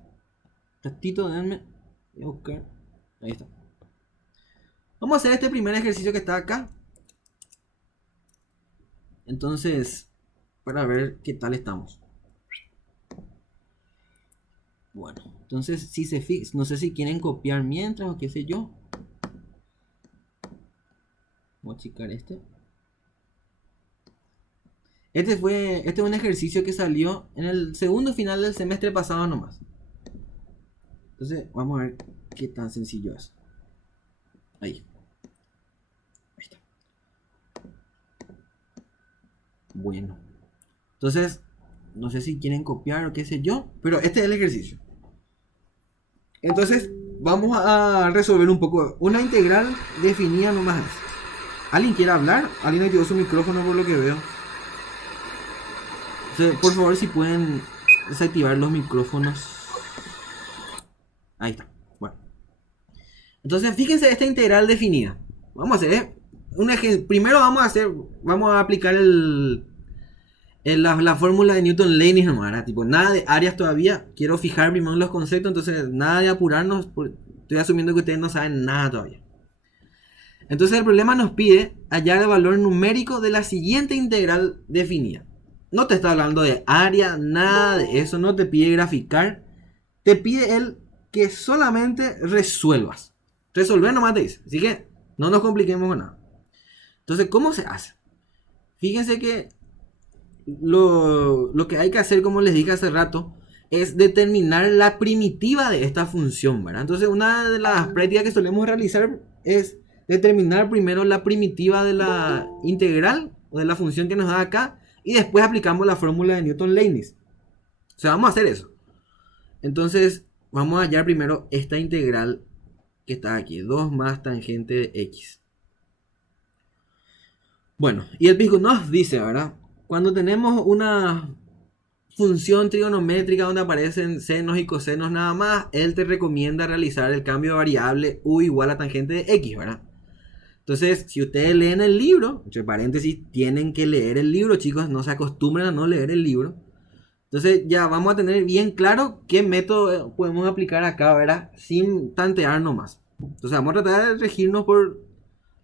Tantito, denme. Voy a buscar. Ahí está. Vamos a hacer este primer ejercicio que está acá. Entonces, para ver qué tal estamos. Bueno, entonces si se fijan, no sé si quieren copiar mientras o qué sé yo. Voy a checar este. Este es un ejercicio que salió en el segundo final del semestre pasado nomás. Entonces, vamos a ver qué tan sencillo es. Ahí. Ahí está. Bueno. Entonces, no sé si quieren copiar o qué sé yo, pero este es el ejercicio. Entonces, vamos a resolver un poco. Una integral definida nomás. ¿Alguien quiere hablar? ¿Alguien activó su micrófono por lo que veo? Por favor, si pueden desactivar los micrófonos. Ahí está. Bueno. Entonces, fíjense esta integral definida. Vamos a hacer un ejemplo. Primero vamos a aplicar la fórmula de Newton-Lewis nomás. Tipo, nada de áreas todavía. Quiero fijar primero los conceptos. Entonces, nada de apurarnos. Estoy asumiendo que ustedes no saben nada todavía. Entonces, el problema nos pide hallar el valor numérico de la siguiente integral definida. No te está hablando de área, nada de eso, no te pide graficar. Te pide él que solamente resuelvas. Resolver nomás te dice. Así que no nos compliquemos con nada. Entonces, ¿cómo se hace? Fíjense que lo que hay que hacer, como les dije hace rato, es determinar la primitiva de esta función, ¿verdad? Entonces, una de las prácticas que solemos realizar es determinar primero la primitiva de la integral o de la función que nos da acá. Y después aplicamos la fórmula de Newton-Lewis. O sea, vamos a hacer eso. Entonces, vamos a hallar primero esta integral que está aquí. 2 más tangente de x. Bueno, y el Piskunov nos dice, ¿verdad? Cuando tenemos una función trigonométrica donde aparecen senos y cosenos nada más, él te recomienda realizar el cambio de variable u igual a tangente de x, ¿verdad? Entonces, si ustedes leen el libro, entre paréntesis, tienen que leer el libro, chicos, no se acostumbren a no leer el libro. Entonces ya vamos a tener bien claro qué método podemos aplicar acá, ¿verdad? Sin tantear nomás. Entonces vamos a tratar de regirnos por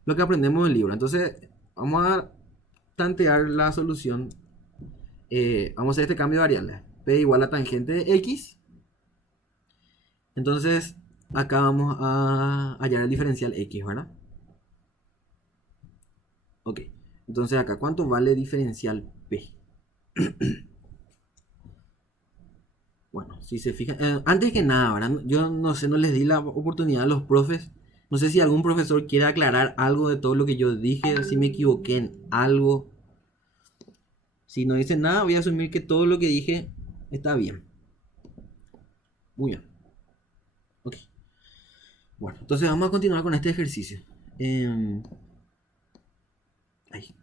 lo que aprendemos del libro. Entonces vamos a tantear la solución. Vamos a hacer este cambio de variable. P igual a tangente de x. Entonces acá vamos a hallar el diferencial x, ¿verdad? Ok. Entonces acá, ¿cuánto vale diferencial P? Bueno, si se fijan, antes que nada, ¿verdad? Yo no sé, no les di la oportunidad a los profes. No sé si algún profesor quiere aclarar algo de todo lo que yo dije, si me equivoqué en algo. Si no dicen nada, voy a asumir que todo lo que dije está bien. Muy bien. Ok. Bueno, entonces vamos a continuar con este ejercicio. Ahí.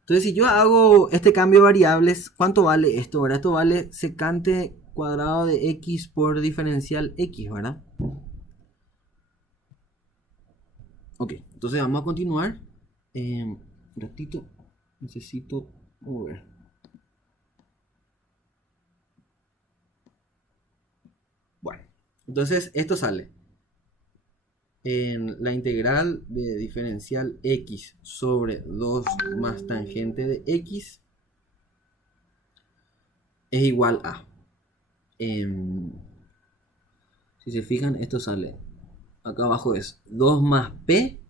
Entonces, si yo hago este cambio de variables, ¿cuánto vale esto? ¿Verdad? Esto vale secante cuadrado de x por diferencial x, ¿verdad? Ok, entonces vamos a continuar. Un ratito, necesito mover. Bueno, entonces esto sale en la integral de diferencial x sobre 2 más tangente de x es igual a. Si se fijan, esto sale. Acá abajo es 2 más p.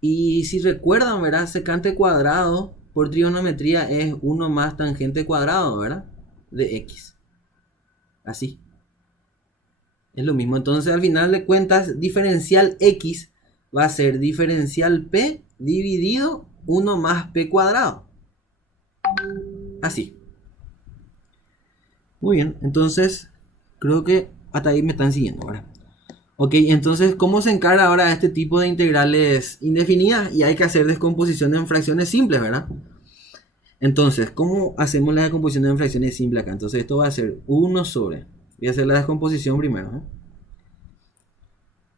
Y si recuerdan, ¿verdad? Secante cuadrado por trigonometría es 1 más tangente cuadrado, ¿verdad? De x. Así. Es lo mismo. Entonces, al final de cuentas, diferencial x va a ser diferencial p dividido 1 más p cuadrado. Así. Muy bien. Entonces, creo que hasta ahí me están siguiendo, ¿verdad? Ok, entonces, ¿cómo se encara ahora este tipo de integrales indefinidas? Y hay que hacer descomposición en fracciones simples, ¿verdad? Entonces, ¿cómo hacemos la descomposición en fracciones simples acá? Entonces, esto va a ser 1 sobre... Voy a hacer la descomposición primero, ¿eh?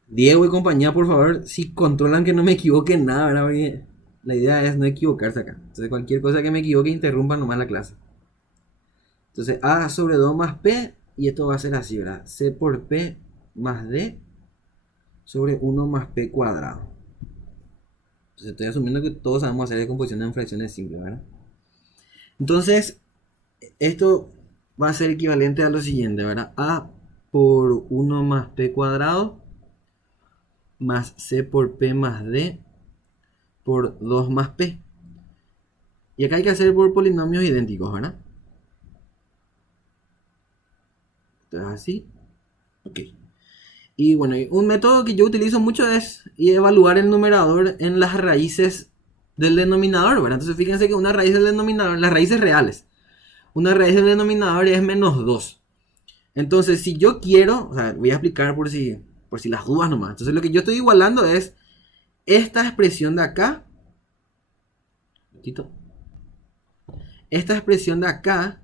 Diego y compañía, por favor, si controlan que no me equivoque en nada, ¿verdad? Porque la idea es no equivocarse acá. Entonces, cualquier cosa que me equivoque, interrumpa nomás la clase. Entonces, A sobre 2 más P, y esto va a ser así, ¿verdad? C por P más D sobre 1 más P cuadrado. Entonces, estoy asumiendo que todos sabemos hacer descomposición en fracciones simples, ¿verdad? Entonces, esto va a ser equivalente a lo siguiente, ¿verdad? A por 1 más P cuadrado más C por P más D por 2 más P. Y acá hay que hacer por polinomios idénticos, ¿verdad? Entonces así. Ok. Y bueno, un método que yo utilizo mucho es evaluar el numerador en las raíces del denominador, ¿verdad? Entonces fíjense que una raíz del denominador, las raíces reales, una raíz del denominador es menos 2. Entonces, si yo quiero, o sea, voy a explicar por si las dudas nomás. Entonces, lo que yo estoy igualando es esta expresión de acá. Esta expresión de acá,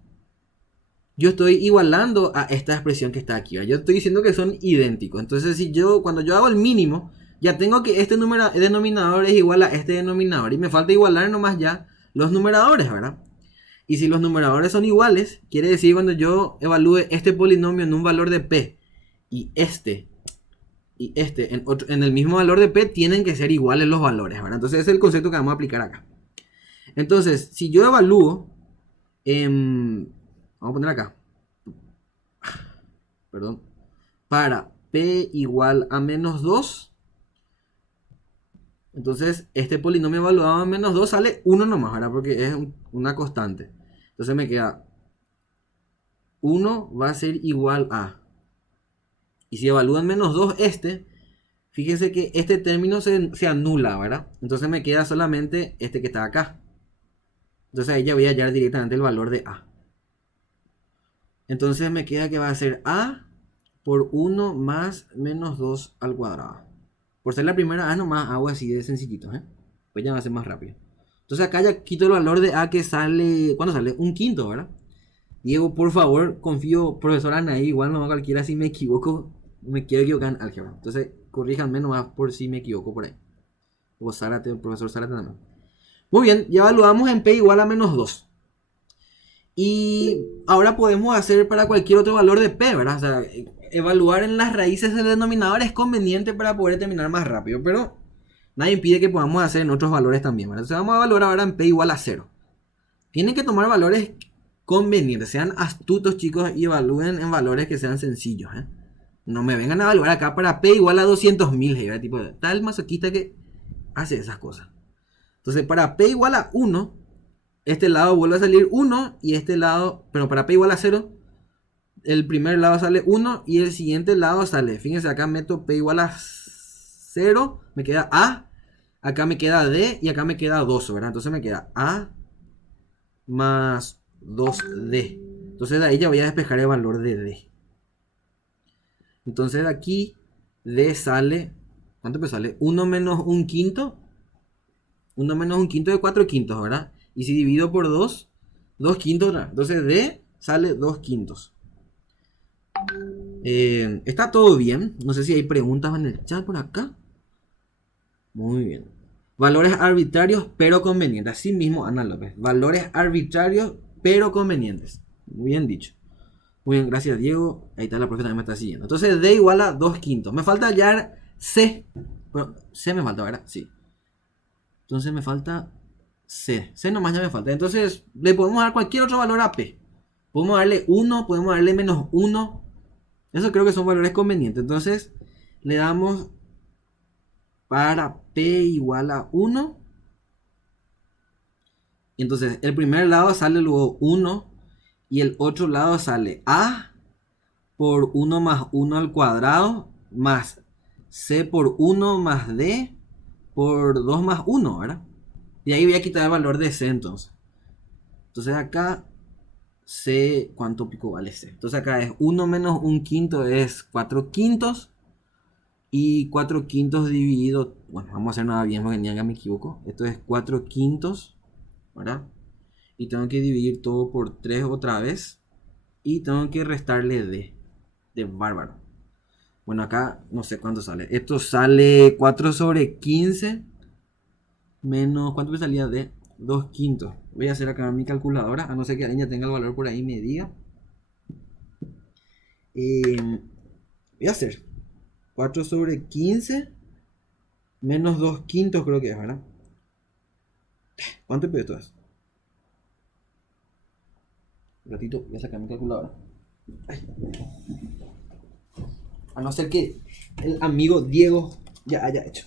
yo estoy igualando a esta expresión que está aquí. Yo estoy diciendo que son idénticos. Entonces, cuando yo hago el mínimo, ya tengo que este denominador es igual a este denominador. Y me falta igualar nomás ya los numeradores, ¿verdad? Y si los numeradores son iguales, quiere decir cuando yo evalúe este polinomio en un valor de p y este en el mismo valor de p, tienen que ser iguales los valores, ¿verdad? Entonces ese es el concepto que vamos a aplicar acá. Entonces, si yo evalúo, vamos a poner acá, perdón, para p igual a menos 2, entonces este polinomio evaluado a menos 2 sale 1 nomás, ¿verdad? Porque es una constante. Entonces me queda 1 va a ser igual a... Y si evalúan menos 2 fíjense que este término se anula, ¿verdad? Entonces me queda solamente este que está acá. Entonces ahí ya voy a hallar directamente el valor de A. Entonces me queda que va a ser A por 1 más menos 2 al cuadrado. Por ser la primera A nomás hago así de sencillito, ¿eh? Pues ya va a ser más rápido. Entonces acá ya quito el valor de A que sale, ¿cuánto sale? Un quinto, ¿verdad? Diego, por favor, confío, profesora Anaí, igual no cualquiera si me equivoco, me quiero equivocar en álgebra. Entonces, corríjanme nomás por si me equivoco por ahí. O Zárate, el profesor Zárate también. Muy bien, ya evaluamos en P igual a menos 2. Y ahora podemos hacer para cualquier otro valor de P, ¿verdad? O sea, evaluar en las raíces del denominador es conveniente para poder terminar más rápido, pero nada impide que podamos hacer en otros valores también, ¿verdad? Entonces vamos a evaluar ahora en P igual a 0. Tienen que tomar valores convenientes, sean astutos, chicos, y evalúen en valores que sean sencillos, ¿eh? No me vengan a evaluar acá para P igual a 200.000, ¿verdad? Tipo, tal masoquista que hace esas cosas. Entonces, para P igual a 1, este lado vuelve a salir 1 y este lado, pero para P igual a 0, el primer lado sale 1 y el siguiente lado sale, fíjense, acá meto P igual a 0, me queda A, acá me queda D y acá me queda 2, ¿verdad? Entonces me queda A más 2D. Entonces de ahí ya voy a despejar el valor de D. Entonces de aquí D sale, ¿cuánto me sale? 1 menos 1 quinto. 1 menos 1 quinto de 4 quintos, ¿verdad? Y si divido por 2, 2 quintos, ¿verdad? Entonces D sale 2 quintos. Está todo bien. No sé si hay preguntas en el chat por acá. Muy bien. Valores arbitrarios pero convenientes. Así mismo, Ana López. Valores arbitrarios pero convenientes. Muy bien dicho. Muy bien, gracias Diego. Ahí está, la profe también me está siguiendo. Entonces D igual a 2 quintos. Me falta hallar C. Bueno, C me falta, ¿verdad? Sí. Entonces me falta C. C nomás ya me falta. Entonces le podemos dar cualquier otro valor a P. Podemos darle 1, podemos darle menos 1. Eso creo que son valores convenientes. Entonces le damos para P igual a 1. Entonces el primer lado sale luego 1 y el otro lado sale A por 1 más 1 al cuadrado más C por 1 más D por 2 más 1, ¿verdad? Y ahí voy a quitar el valor de C entonces. Entonces acá C, ¿cuánto pico vale C? Entonces acá es 1 menos 1 quinto es 4 quintos. Y 4 quintos dividido, bueno, vamos a hacer nada bien porque ni haga me equivoco. Esto es 4 quintos, ¿verdad? Y tengo que dividir todo por 3 otra vez. Y tengo que restarle D, de bárbaro. Bueno, acá no sé cuánto sale. Esto sale 4 sobre 15 menos, ¿cuánto me salía D? 2 quintos. Voy a hacer acá mi calculadora, a no ser que alguien ya tenga el valor por ahí y me diga. Voy a hacer 4 sobre 15 menos 2 quintos creo que es, ¿verdad? ¿Cuánto peso esto es? Un ratito, voy a sacar mi calculadora. Ay. A no ser que el amigo Diego ya haya hecho.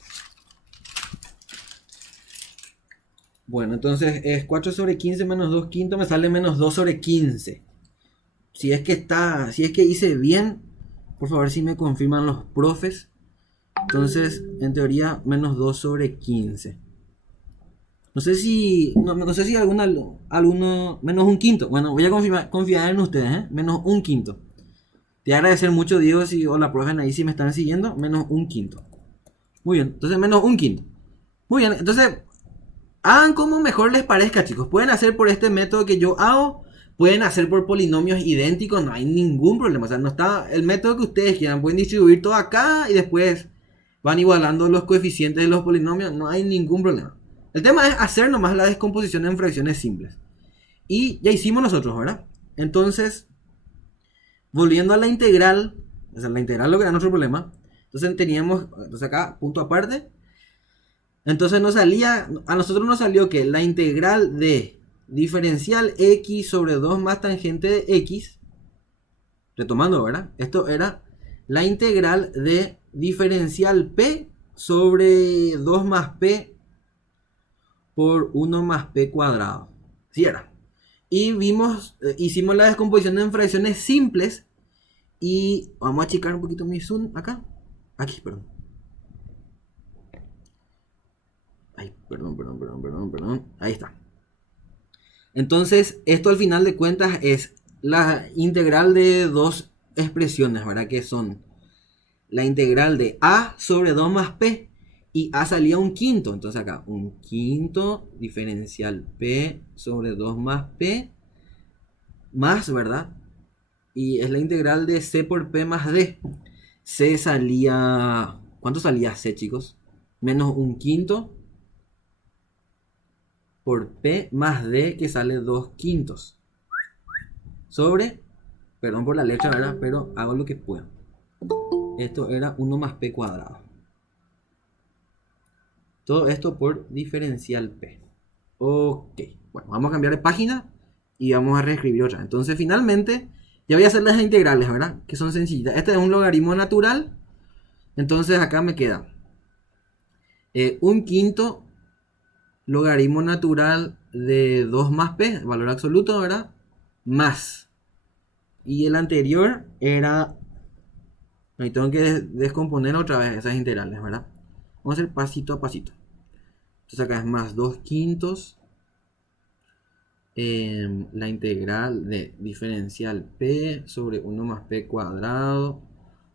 Bueno, entonces es 4 sobre 15 menos 2 quintos, me sale menos 2 sobre 15. Si es que hice bien, por favor si me confirman los profes. Entonces, en teoría, menos 2 sobre 15. No sé si algún alumno, menos un quinto. Bueno, voy a confiar en ustedes, ¿eh? Menos un quinto. Te voy a agradecer mucho, Diego, o la profe ahí si me están siguiendo. Menos un quinto. Muy bien, entonces menos un quinto. Muy bien, entonces hagan como mejor les parezca, chicos. Pueden hacer por este método que yo hago. Pueden hacer por polinomios idénticos. No hay ningún problema. O sea, no está el método que ustedes quieran. Pueden distribuir todo acá y después van igualando los coeficientes de los polinomios. No hay ningún problema. El tema es hacer nomás la descomposición en fracciones simples. Y ya hicimos nosotros, ¿verdad? Entonces, volviendo a la integral. O sea, la integral lo que era nuestro problema. Entonces acá, punto aparte. Entonces a nosotros nos salió que la integral de diferencial x sobre 2 más tangente de x, retomando, ¿verdad? Esto era la integral de diferencial p sobre 2 más p por 1 más p cuadrado. ¿Sí era? Y hicimos la descomposición en fracciones simples y vamos a achicar un poquito mi zoom acá. Aquí, perdón. Ay, perdón. Ahí está. Entonces, esto al final de cuentas es la integral de dos expresiones, ¿verdad? Que son la integral de a sobre 2 más p y A salía un quinto. Entonces acá, un quinto diferencial P sobre 2 más P más, ¿verdad? Y es la integral de C por P más D. C salía... ¿Cuánto salía C, chicos? Menos un quinto por P más D, que sale 2 quintos. Sobre... Perdón por la letra, ¿verdad? Pero hago lo que puedo. Esto era 1 más P cuadrado. Todo esto por diferencial P. Ok. Bueno, vamos a cambiar de página y vamos a reescribir otra. Entonces, finalmente, ya voy a hacer las integrales, ¿verdad? Que son sencillitas. Este es un logaritmo natural. Entonces, acá me queda un quinto logaritmo natural de 2 más P, valor absoluto, ¿verdad? Más. Y el anterior era... Ahí tengo que descomponer otra vez esas integrales, ¿verdad? Vamos a hacer pasito a pasito. Entonces acá es más 2 quintos. La integral de diferencial P sobre 1 más P cuadrado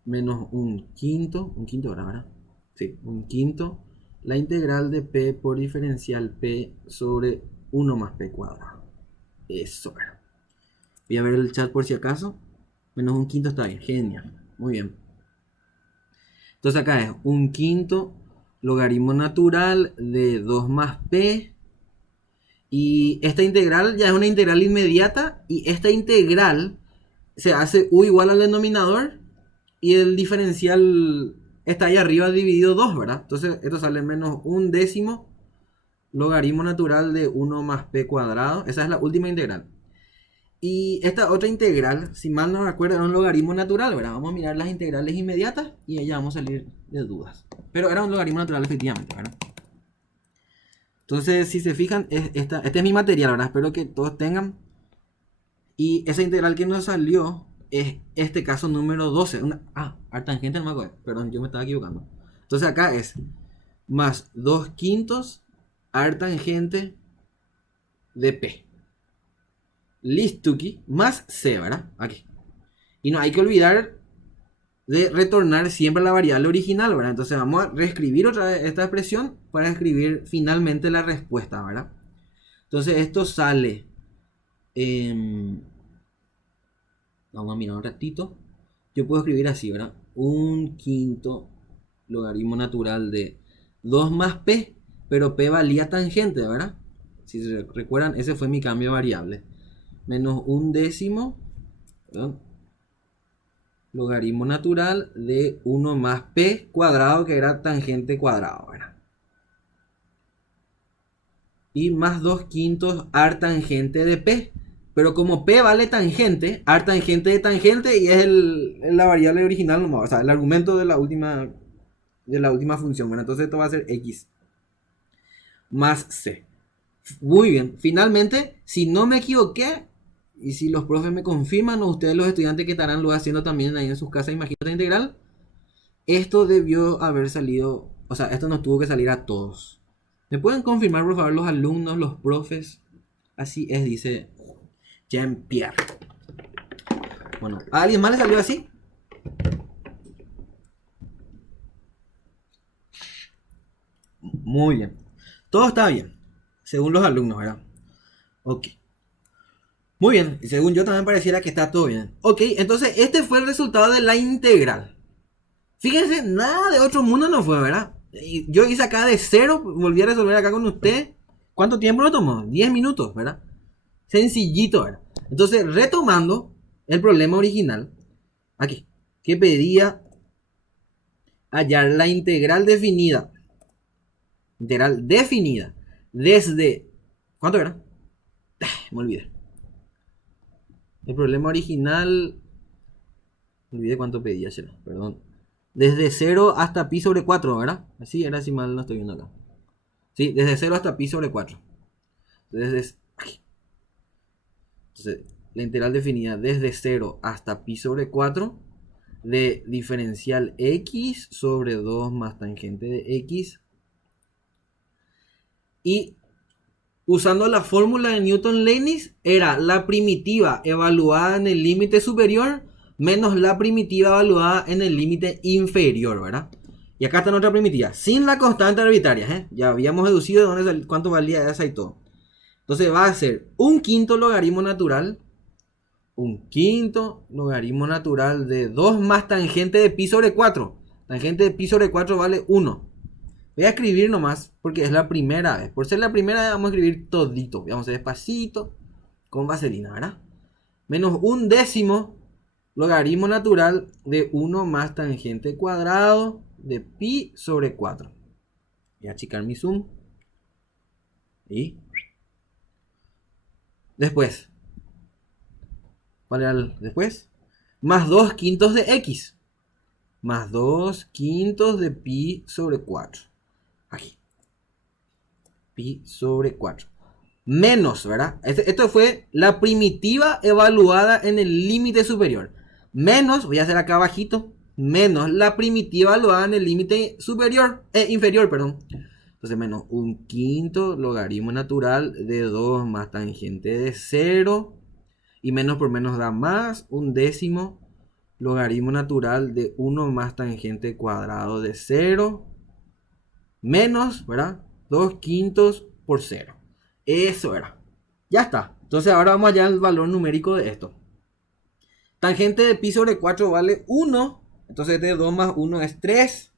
menos un quinto. Un quinto ahora, ¿verdad? Sí, un quinto. La integral de P por diferencial P sobre 1 más P cuadrado. Eso era. Voy a ver el chat por si acaso. Menos un quinto está bien. Genial. Muy bien. Entonces acá es un quinto logaritmo natural de 2 más P. Y esta integral ya es una integral inmediata. Y esta integral se hace U igual al denominador. Y el diferencial está ahí arriba dividido 2, ¿verdad? Entonces esto sale menos un décimo logaritmo natural de 1 más P cuadrado. Esa es la última integral. Y esta otra integral, si mal no recuerdo, era un logaritmo natural, ¿verdad? Vamos a mirar las integrales inmediatas y ahí ya vamos a salir de dudas. Pero era un logaritmo natural efectivamente, ¿verdad? Entonces, si se fijan, este es mi material, ¿verdad? Espero que todos tengan. Y esa integral que nos salió es este caso número 12. Artangente no me acuerdo. Perdón, yo me estaba equivocando. Entonces acá es más 2 quintos artangente de P. Listuki más C, ¿verdad? Aquí. Y no hay que olvidar de retornar siempre la variable original, ¿verdad? Entonces vamos a reescribir otra vez esta expresión para escribir finalmente la respuesta, ¿verdad? Entonces esto sale... vamos a mirar un ratito. Yo puedo escribir así, ¿verdad? Un quinto logaritmo natural de 2 más P, pero P valía tangente, ¿verdad? Si se recuerdan, ese fue mi cambio de variable. Menos un décimo, perdón, logaritmo natural de 1 más P cuadrado, que era tangente cuadrado, ¿verdad? Y más 2 quintos artangente de P. Pero como P vale tangente, artangente de tangente, y es la variable original nomás, o sea, el argumento de la última función, ¿verdad? Entonces esto va a ser X más C. Muy bien, finalmente, si no me equivoqué, y si los profes me confirman, o ustedes los estudiantes que estarán lo haciendo también ahí en sus casas, imagínate integral, esto debió haber salido, o sea, esto nos tuvo que salir a todos. ¿Me pueden confirmar, por favor, los alumnos, los profes? Así es, dice Jean-Pierre. Bueno, ¿a alguien más le salió así? Muy bien. Todo está bien, según los alumnos, ¿verdad? Ok. Muy bien, y según yo también pareciera que está todo bien. Ok, entonces este fue el resultado de la integral. Fíjense, nada de otro mundo no fue, ¿verdad? Yo hice acá de cero, volví a resolver acá con usted. ¿Cuánto tiempo nos tomó? 10 minutos, ¿verdad? Sencillito, ¿verdad? Entonces, retomando el problema original, aquí, que pedía hallar la integral definida. Integral definida desde... ¿Cuánto era? Me olvidé. El problema original... Me olvidé cuánto pedía, perdón. Desde 0 hasta pi sobre 4, ¿verdad? Así era, si mal no estoy viendo acá. Sí, desde 0 hasta pi sobre 4. Entonces, la integral definida desde 0 hasta pi sobre 4 de diferencial x sobre 2 más tangente de x. Y usando la fórmula de Newton-Lennix, era la primitiva evaluada en el límite superior menos la primitiva evaluada en el límite inferior, ¿verdad? Y acá está nuestra primitiva, sin la constante arbitraria, ¿eh? Ya habíamos deducido de dónde cuánto valía esa y todo. Entonces va a ser un quinto logaritmo natural. Un quinto logaritmo natural de 2 más tangente de pi sobre 4. Tangente de pi sobre 4 vale 1. Voy a escribir nomás porque es la primera vez. Por ser la primera vez vamos a escribir todito. Vamos a hacer despacito con vaselina, ¿verdad? Menos un décimo logaritmo natural de 1 más tangente cuadrado de pi sobre 4. Voy a achicar mi zoom. Y después, ¿cuál era el después? Más 2 quintos de x. Más 2 quintos de pi sobre 4. Aquí. Pi sobre 4. Menos, ¿verdad? Esto fue la primitiva evaluada en el límite superior. Menos, voy a hacer acá abajito, menos la primitiva evaluada en el límite inferior, perdón. Entonces menos un quinto logaritmo natural de 2 más tangente de 0. Y menos por menos da más un décimo logaritmo natural de 1 más tangente cuadrado de 0. Menos, ¿verdad? 2 quintos por 0. Eso era. Ya está. Entonces ahora vamos allá al valor numérico de esto. Tangente de pi sobre 4 vale 1. Entonces de 2 más 1 es 3.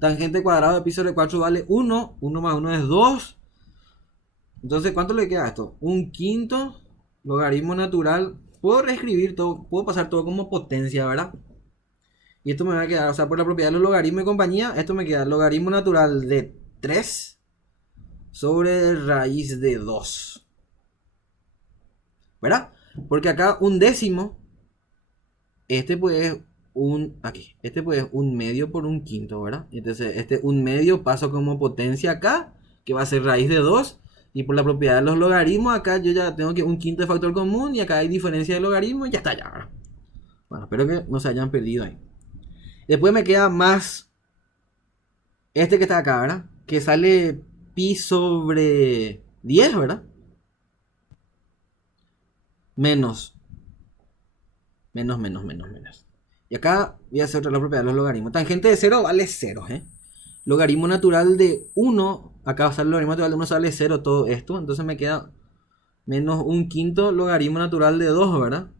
Tangente cuadrado de pi sobre 4 vale 1. 1 más 1 es 2. Entonces, ¿cuánto le queda a esto? Un quinto logaritmo natural. Puedo reescribir todo. Puedo pasar todo como potencia, ¿verdad? Y esto me va a quedar, o sea, por la propiedad de los logaritmos y compañía, esto me queda logaritmo natural de 3 sobre raíz de 2. ¿Verdad? Porque acá un décimo, este pues este pues un medio por un quinto, ¿verdad? Entonces este un medio paso como potencia acá, que va a ser raíz de 2. Y por la propiedad de los logaritmos, acá yo ya tengo que un quinto de factor común y acá hay diferencia de logaritmo y ya está ya, ¿verdad? Bueno, espero que no se hayan perdido ahí. Después me queda más este que está acá, ¿verdad? Que sale pi sobre 10, ¿verdad? Menos. Y acá voy a hacer otra la propiedad de los logaritmos. Tangente de 0 vale 0, ¿eh? Logaritmo natural de 1. Acá sale el logaritmo natural de 1 sale 0 todo esto. Entonces me queda menos un quinto logaritmo natural de 2, ¿verdad?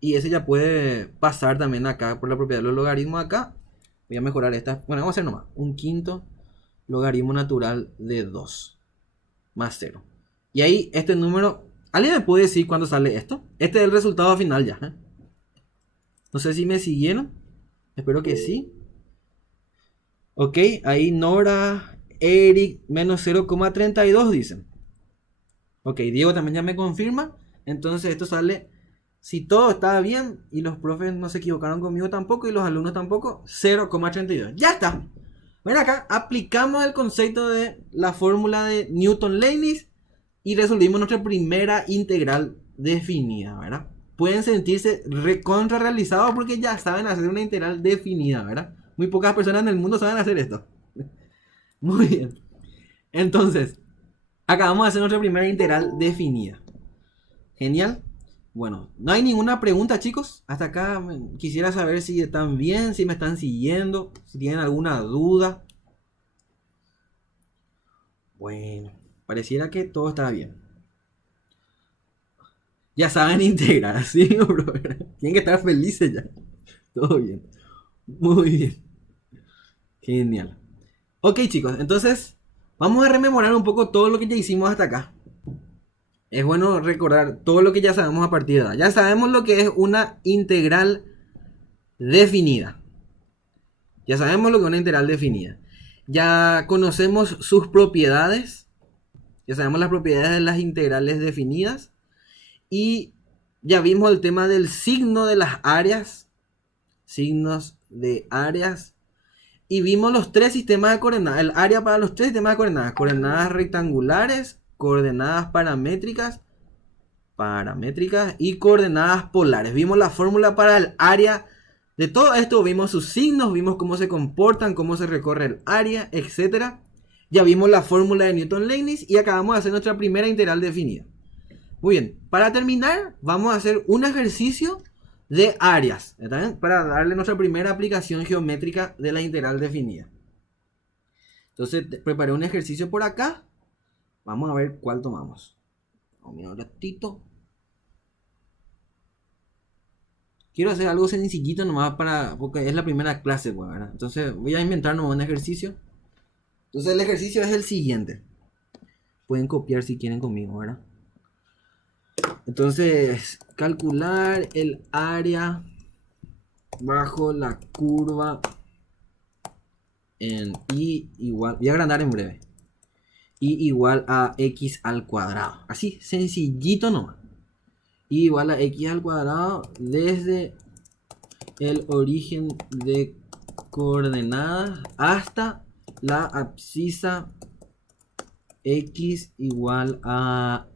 Y ese ya puede pasar también acá por la propiedad de los logaritmos acá. Voy a mejorar esta. Bueno, vamos a hacer nomás. Un quinto logaritmo natural de 2 más 0. Y ahí este número... ¿Alguien me puede decir cuándo sale esto? Este es el resultado final ya, ¿eh? No sé si me siguieron. Espero que sí. Ok, ahí Nora, Eric, menos 0,32 dicen. Ok, Diego también ya me confirma. Entonces esto sale, si todo está bien y los profes no se equivocaron conmigo tampoco y los alumnos tampoco, 0,32. Ya está. Ven acá, aplicamos el concepto de la fórmula de Newton-Leibniz y resolvimos nuestra primera integral definida, ¿verdad? Pueden sentirse recontra realizados porque ya saben hacer una integral definida, ¿verdad? Muy pocas personas en el mundo saben hacer esto. Muy bien. Entonces, acabamos de hacer nuestra primera integral definida. Genial. Bueno, no hay ninguna pregunta, chicos. Hasta acá quisiera saber si están bien, si me están siguiendo, si tienen alguna duda. Bueno, pareciera que todo está bien. Ya saben integrar, ¿sí, bro? Tienen que estar felices ya. Todo bien. Muy bien. Genial. Ok, chicos, entonces vamos a rememorar un poco todo lo que ya hicimos hasta acá. Es bueno recordar todo lo que ya sabemos a partir de ahora. Ya sabemos lo que es una integral definida. Ya sabemos lo que es una integral definida. Ya conocemos sus propiedades. Ya sabemos las propiedades de las integrales definidas. Y ya vimos el tema del signo de las áreas. Signos de áreas. Y vimos los tres sistemas de coordenadas. El área para los tres sistemas de coordenadas. Coordenadas rectangulares, coordenadas paramétricas y coordenadas polares. Vimos la fórmula para el área. De todo esto vimos sus signos, vimos cómo se comportan, cómo se recorre el área, etc. Ya vimos la fórmula de Newton-Leibniz y acabamos de hacer nuestra primera integral definida. Muy bien, para terminar vamos a hacer un ejercicio de áreas, ¿está bien? Para darle nuestra primera aplicación geométrica de la integral definida. Entonces preparé un ejercicio por acá. Vamos a ver cuál tomamos. Vamos a mirar un ratito. Quiero hacer algo sencillito nomás porque es la primera clase, pues, ¿verdad? Entonces voy a inventarnos un ejercicio. Entonces el ejercicio es el siguiente. Pueden copiar si quieren conmigo, ¿verdad? Entonces, calcular el área bajo la curva en y igual, voy a agrandar en breve, y igual a x al cuadrado. Así, sencillito nomás. Y igual a x al cuadrado desde el origen de coordenadas hasta la abscisa x igual a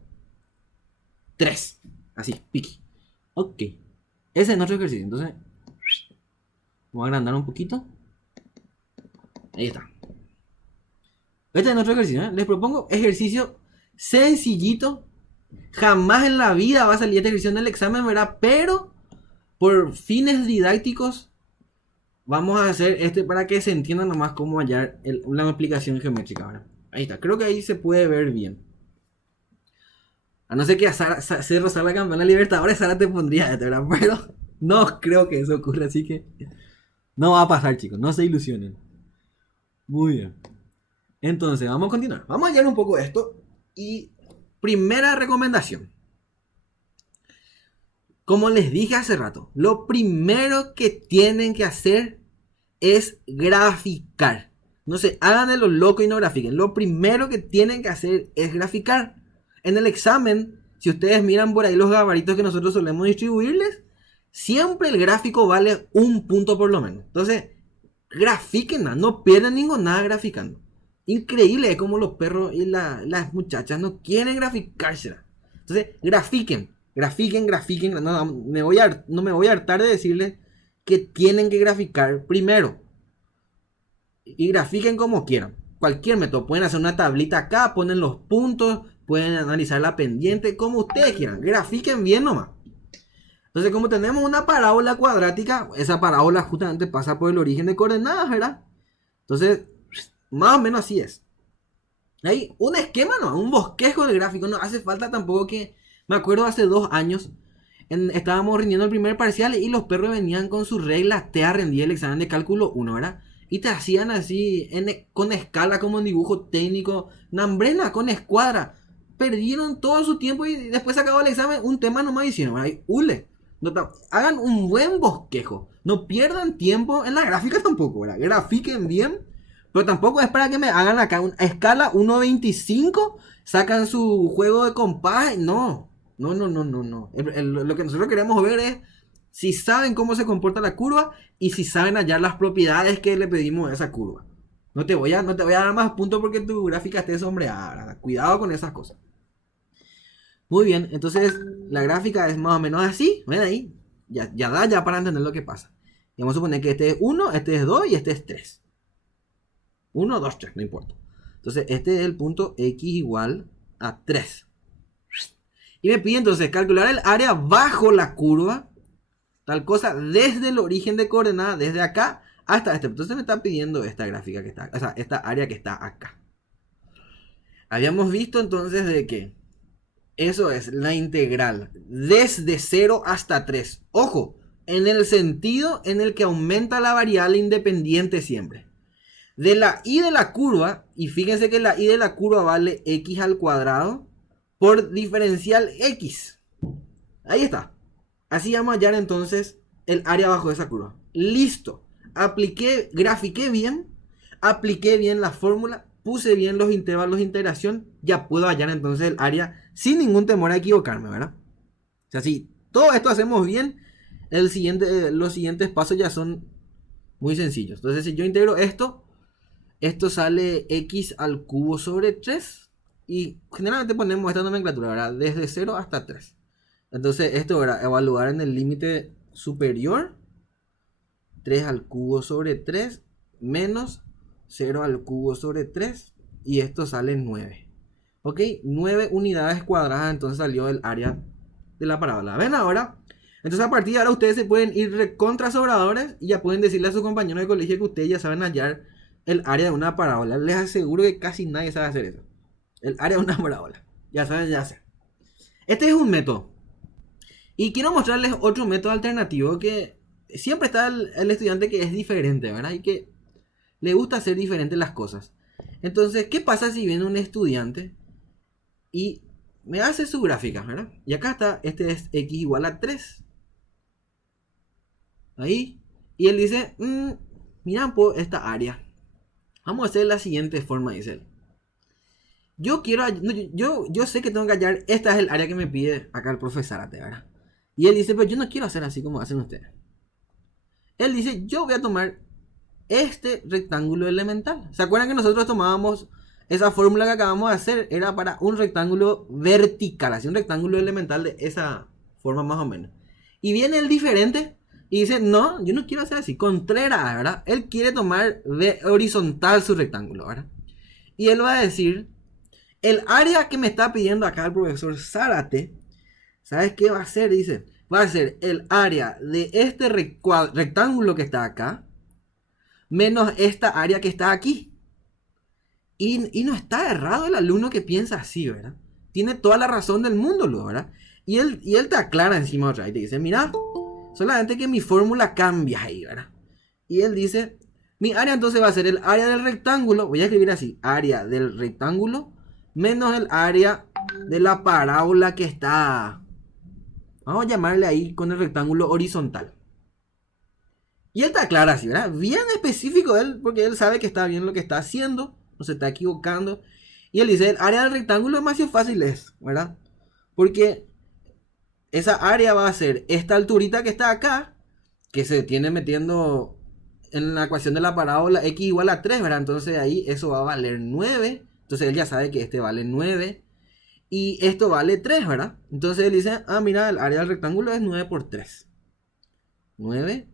3. Así, piqui. Ok. Ese es nuestro ejercicio. Entonces, vamos a agrandar un poquito. Ahí está. Este es nuestro ejercicio, ¿eh? Les propongo ejercicio sencillito. Jamás en la vida va a salir este ejercicio en el examen, ¿verdad? Pero por fines didácticos vamos a hacer este para que se entienda nomás cómo hallar una aplicación geométrica, ¿verdad? Ahí está. Creo que ahí se puede ver bien. A no ser que a Cerro salga campeón de la Libertadores, Sara te pondría esto, ¿verdad? Pero no creo que eso ocurra, así que no va a pasar, chicos. No se ilusionen. Muy bien. Entonces, vamos a continuar. Vamos a hallar un poco esto. Y primera recomendación. Como les dije hace rato, lo primero que tienen que hacer es graficar. No sé, hagan de lo loco y no grafiquen. Lo primero que tienen que hacer es graficar. En el examen, si ustedes miran por ahí los gabaritos que nosotros solemos distribuirles, siempre el gráfico vale un punto por lo menos. Entonces, grafiquen, no pierdan nada graficando. Increíble es como los perros y las muchachas no quieren graficarse. Entonces, grafiquen. No me voy a hartar de decirles que tienen que graficar primero. Y grafiquen como quieran. Cualquier método. Pueden hacer una tablita acá, ponen los puntos, pueden analizar la pendiente, como ustedes quieran. Grafiquen bien nomás. Entonces, como tenemos una parábola cuadrática, esa parábola justamente pasa por el origen de coordenadas, ¿verdad? Entonces, más o menos así es. Hay un esquema, no, un bosquejo del gráfico. No hace falta tampoco que... Me acuerdo hace 2 años, estábamos rindiendo el primer parcial y los perros venían con sus reglas T a rendir el examen de cálculo 1, ¿verdad? Y te hacían así, con escala como en dibujo técnico, nambrena, con escuadra. Perdieron todo su tiempo y después se acabó el examen, un tema nomás hicieron, ¿verdad? Hule. Hagan un buen bosquejo. No pierdan tiempo en la gráfica tampoco, ¿verdad? Grafiquen bien. Pero tampoco es para que me hagan acá una escala 1.25. Sacan su juego de compás. No. Lo que nosotros queremos ver es si saben cómo se comporta la curva y si saben hallar las propiedades que le pedimos a esa curva. No te voy a dar más puntos porque tu gráfica esté sombreada. Cuidado con esas cosas. Muy bien, entonces la gráfica es más o menos así. ¿Ven ahí? Ya da ya para entender lo que pasa. Y vamos a suponer que este es 1, este es 2 y este es 3. 1, 2, 3, no importa. Entonces este es el punto X igual a 3. Y me pide entonces calcular el área bajo la curva. Tal cosa desde el origen de coordenada, desde acá hasta este. Entonces me está pidiendo esta gráfica que está, o sea, esta área que está acá. Habíamos visto entonces de que eso es la integral desde 0 hasta 3. Ojo, en el sentido en el que aumenta la variable independiente siempre. De la y de la curva, y fíjense que la y de la curva vale x al cuadrado por diferencial x. Ahí está. Así vamos a hallar entonces el área bajo esa curva. Listo. Grafiqué bien, apliqué bien la fórmula, puse bien los intervalos de integración, ya puedo hallar entonces el área sin ningún temor a equivocarme, ¿verdad? O sea, si todo esto hacemos bien, los siguientes pasos ya son muy sencillos. Entonces, si yo integro esto sale x al cubo sobre 3. Y generalmente ponemos esta nomenclatura, ¿verdad? Desde 0 hasta 3. Entonces, esto, ¿verdad? Evaluar en el límite superior. 3 al cubo sobre 3 menos 0 al cubo sobre 3. Y esto sale 9. ¿Ok? 9 unidades cuadradas entonces salió el área de la parábola. ¿Ven ahora? Entonces a partir de ahora ustedes se pueden ir recontra sobradores y ya pueden decirle a sus compañeros de colegio que ustedes ya saben hallar el área de una parábola. Les aseguro que casi nadie sabe hacer eso. El área de una parábola. Ya saben, ya sé. Este es un método. Y quiero mostrarles otro método alternativo que siempre está el estudiante que es diferente, ¿verdad? Y que le gusta hacer diferentes las cosas. Entonces, ¿qué pasa si viene un estudiante y me hace su gráfica, ¿verdad? Y acá está, este es x igual a 3. Ahí. Y él dice, mira por esta área. Vamos a hacer la siguiente forma, dice él. Yo quiero, yo sé que tengo que hallar, esta es el área que me pide acá el profesor, ¿verdad? Y él dice, pero yo no quiero hacer así como hacen ustedes. Él dice, yo voy a tomar este rectángulo elemental. ¿Se acuerdan que nosotros tomábamos esa fórmula que acabamos de hacer? Era para un rectángulo vertical, así un rectángulo elemental de esa forma más o menos. Y viene el diferente y dice, no, yo no quiero hacer así, Contreras, ¿verdad? Él quiere tomar horizontal su rectángulo, ¿verdad? Y él va a decir, el área que me está pidiendo acá el profesor Zárate, ¿sabes qué va a ser? Dice, va a ser el área de este rectángulo que está acá, menos esta área que está aquí. Y no está errado el alumno que piensa así, ¿verdad? Tiene toda la razón del mundo, ¿verdad? Y él te aclara encima otra y te dice, mira, solamente que mi fórmula cambia ahí, ¿verdad? Y él dice, mi área entonces va a ser el área del rectángulo, voy a escribir así, área del rectángulo menos el área de la parábola que está, vamos a llamarle ahí con el rectángulo horizontal. Y él te aclara así, ¿verdad? Bien específico él, porque él sabe que está bien lo que está haciendo, no se está equivocando. Y él dice, el área del rectángulo es más fácil, ¿verdad? Porque esa área va a ser esta alturita que está acá, que se tiene metiendo en la ecuación de la parábola x igual a 3, ¿verdad? Entonces ahí eso va a valer 9. Entonces él ya sabe que este vale 9. Y esto vale 3, ¿verdad? Entonces él dice, mira, el área del rectángulo es 9 por 3. 9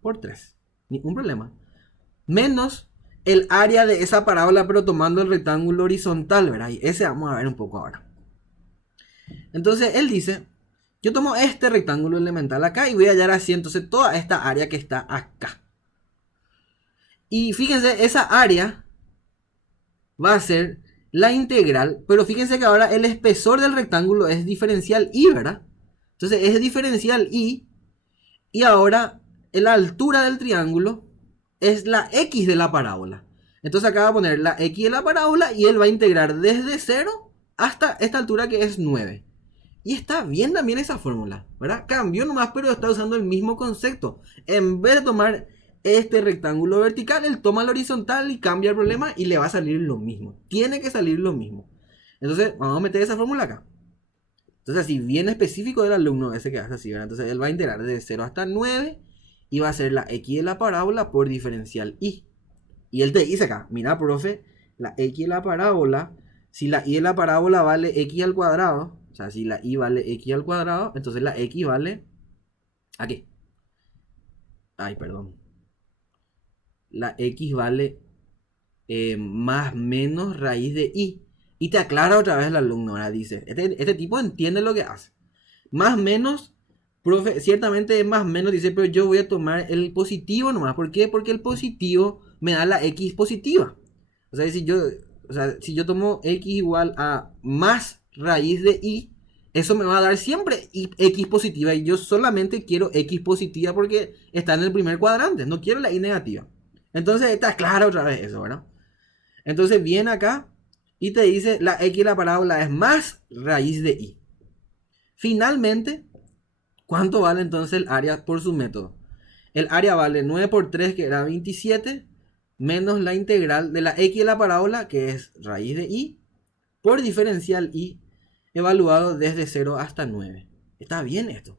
por 3. Ningún problema. Menos el área de esa parábola, pero tomando el rectángulo horizontal, ¿verdad? Y ese vamos a ver un poco ahora. Entonces él dice, yo tomo este rectángulo elemental acá y voy a hallar así entonces toda esta área que está acá. Y fíjense, esa área va a ser la integral, pero fíjense que ahora el espesor del rectángulo es diferencial y, ¿verdad? Entonces es diferencial y ahora la altura del triángulo es la x de la parábola. Entonces acá va a poner la x de la parábola y él va a integrar desde 0 hasta esta altura que es 9. Y está bien también esa fórmula, ¿verdad? Cambió nomás, pero está usando el mismo concepto. En vez de tomar este rectángulo vertical, él toma el horizontal y cambia el problema y le va a salir lo mismo. Tiene que salir lo mismo. Entonces, vamos a meter esa fórmula acá. Entonces, así, bien específico del alumno ese que hace así, ¿verdad? Entonces, él va a integrar desde 0 hasta 9 y va a ser la x de la parábola por diferencial y. Y él te dice acá, mira, profe, la x de la parábola, si la y de la parábola vale x al cuadrado, o sea, si la y vale x al cuadrado, entonces la x vale, ¿a qué? Ay, perdón. La x vale más menos raíz de y. Y te aclara otra vez el alumno, ahora dice, este tipo entiende lo que hace. Más menos, profe, ciertamente es más menos, dice, pero yo voy a tomar el positivo nomás. ¿Por qué? Porque el positivo me da la x positiva. O sea, si yo tomo x igual a más raíz de y, eso me va a dar siempre x positiva. Y yo solamente quiero x positiva porque está en el primer cuadrante. No quiero la y negativa. Entonces está claro otra vez eso, ¿verdad? Entonces viene acá y te dice la x de la parábola es más raíz de y. Finalmente, ¿cuánto vale entonces el área por su método? El área vale 9 por 3, que era 27, menos la integral de la x de la parábola, que es raíz de y, por diferencial y, evaluado desde 0 hasta 9. Está bien esto.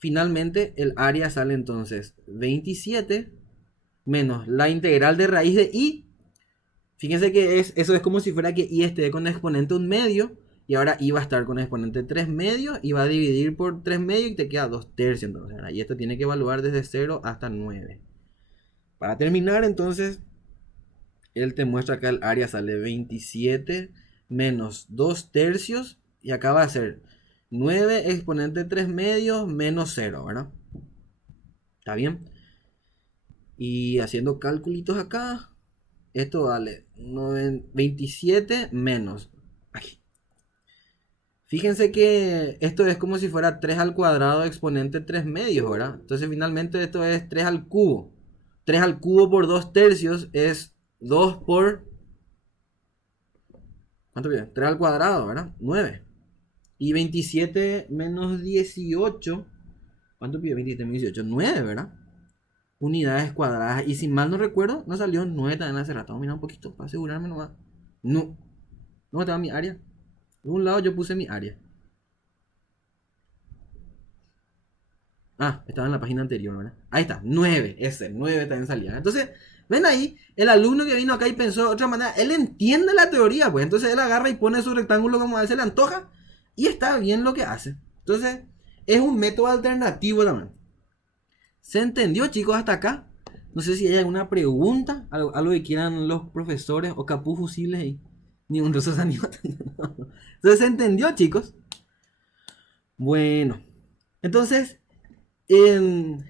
Finalmente, el área sale entonces 27 menos la integral de raíz de y. Fíjense que eso es como si fuera que y esté con exponente 1 medio. Y ahora y va a estar con exponente 3 medios. Y va a dividir por 3 medios y te queda 2 tercios. Entonces, y esto tiene que evaluar desde 0 hasta 9. Para terminar, entonces, él te muestra acá el área sale 27 menos 2 tercios. Y acá va a ser 9 exponente 3 medios menos 0, ¿verdad? ¿Está bien? Y haciendo cálculos acá, esto vale 27 menos. Ay. Fíjense que esto es como si fuera 3 al cuadrado exponente 3 medios, ¿verdad? Entonces finalmente esto es 3 al cubo. 3 al cubo por 2 tercios es 2 por... ¿Cuánto pide? 3 al cuadrado, ¿verdad? 9. Y 27 menos 18. ¿Cuánto pide 27 menos 18? 9, ¿verdad? Unidades cuadradas. Y si mal no recuerdo, no salió 9 también hace rato. Vamos a mirar un poquito para asegurarme nomás. No. ¿Dónde estaba mi área? De un lado yo puse mi área. Ah, estaba en la página anterior, ¿verdad? Ahí está, 9, ese, 9 también salía. Entonces, ven ahí, el alumno que vino acá y pensó de otra manera, él entiende la teoría, pues entonces él agarra y pone su rectángulo como a él se le antoja y está bien lo que hace. Entonces, es un método alternativo también. ¿Se entendió, chicos, hasta acá? No sé si hay alguna pregunta, algo que quieran los profesores o capuz fusibles ahí. Ni un trozo de Entonces, ¿se entendió, chicos? Bueno, entonces, en...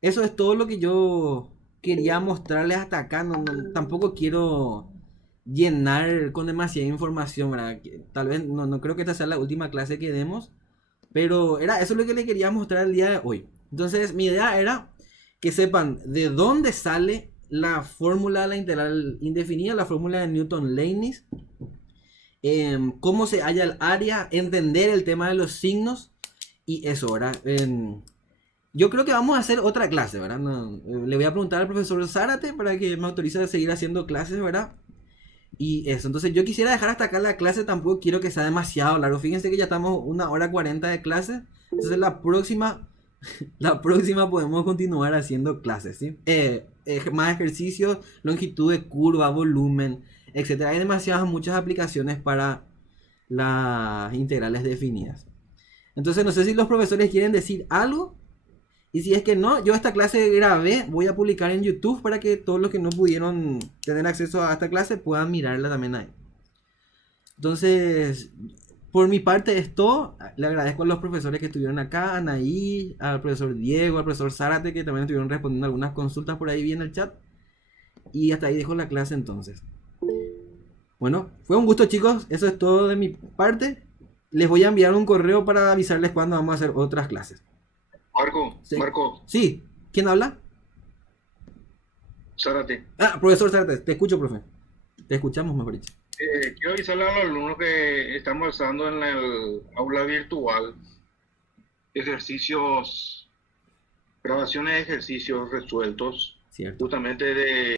eso es todo lo que yo quería mostrarles hasta acá. Tampoco quiero llenar con demasiada información, ¿verdad? Tal vez no creo que esta sea la última clase que demos, pero era eso lo que les quería mostrar el día de hoy. Entonces, mi idea era que sepan de dónde sale la fórmula de la integral indefinida, la fórmula de Newton-Leibniz, cómo se halla el área, entender el tema de los signos y eso, ¿verdad? Yo creo que vamos a hacer otra clase, ¿verdad? Le voy a preguntar al profesor Zárate para que me autorice a seguir haciendo clases, ¿verdad? Y eso, entonces yo quisiera dejar hasta acá la clase, tampoco quiero que sea demasiado largo. Fíjense que ya estamos 1 hora 40 de clase. Entonces la próxima podemos continuar haciendo clases, ¿sí? Más ejercicios, longitud de curva, volumen, etcétera. Hay demasiadas, muchas aplicaciones para las integrales definidas. Entonces no sé si los profesores quieren decir algo. Y si es que no, yo esta clase grabé, voy a publicar en YouTube para que todos los que no pudieron tener acceso a esta clase puedan mirarla también ahí. Entonces, por mi parte es todo. Le agradezco a los profesores que estuvieron acá, a Anaí, al profesor Diego, al profesor Zárate, que también estuvieron respondiendo algunas consultas por ahí en el chat. Y hasta ahí dejo la clase entonces. Bueno, fue un gusto, chicos. Eso es todo de mi parte. Les voy a enviar un correo para avisarles cuando vamos a hacer otras clases. Sí. Marco, Sí. ¿Quién habla? Zárate. Ah, profesor Zárate, te escucho, profe. Te escuchamos, mejor dicho. Quiero avisarle a los alumnos que estamos usando en el aula virtual ejercicios, grabaciones de ejercicios resueltos, Cierto. justamente de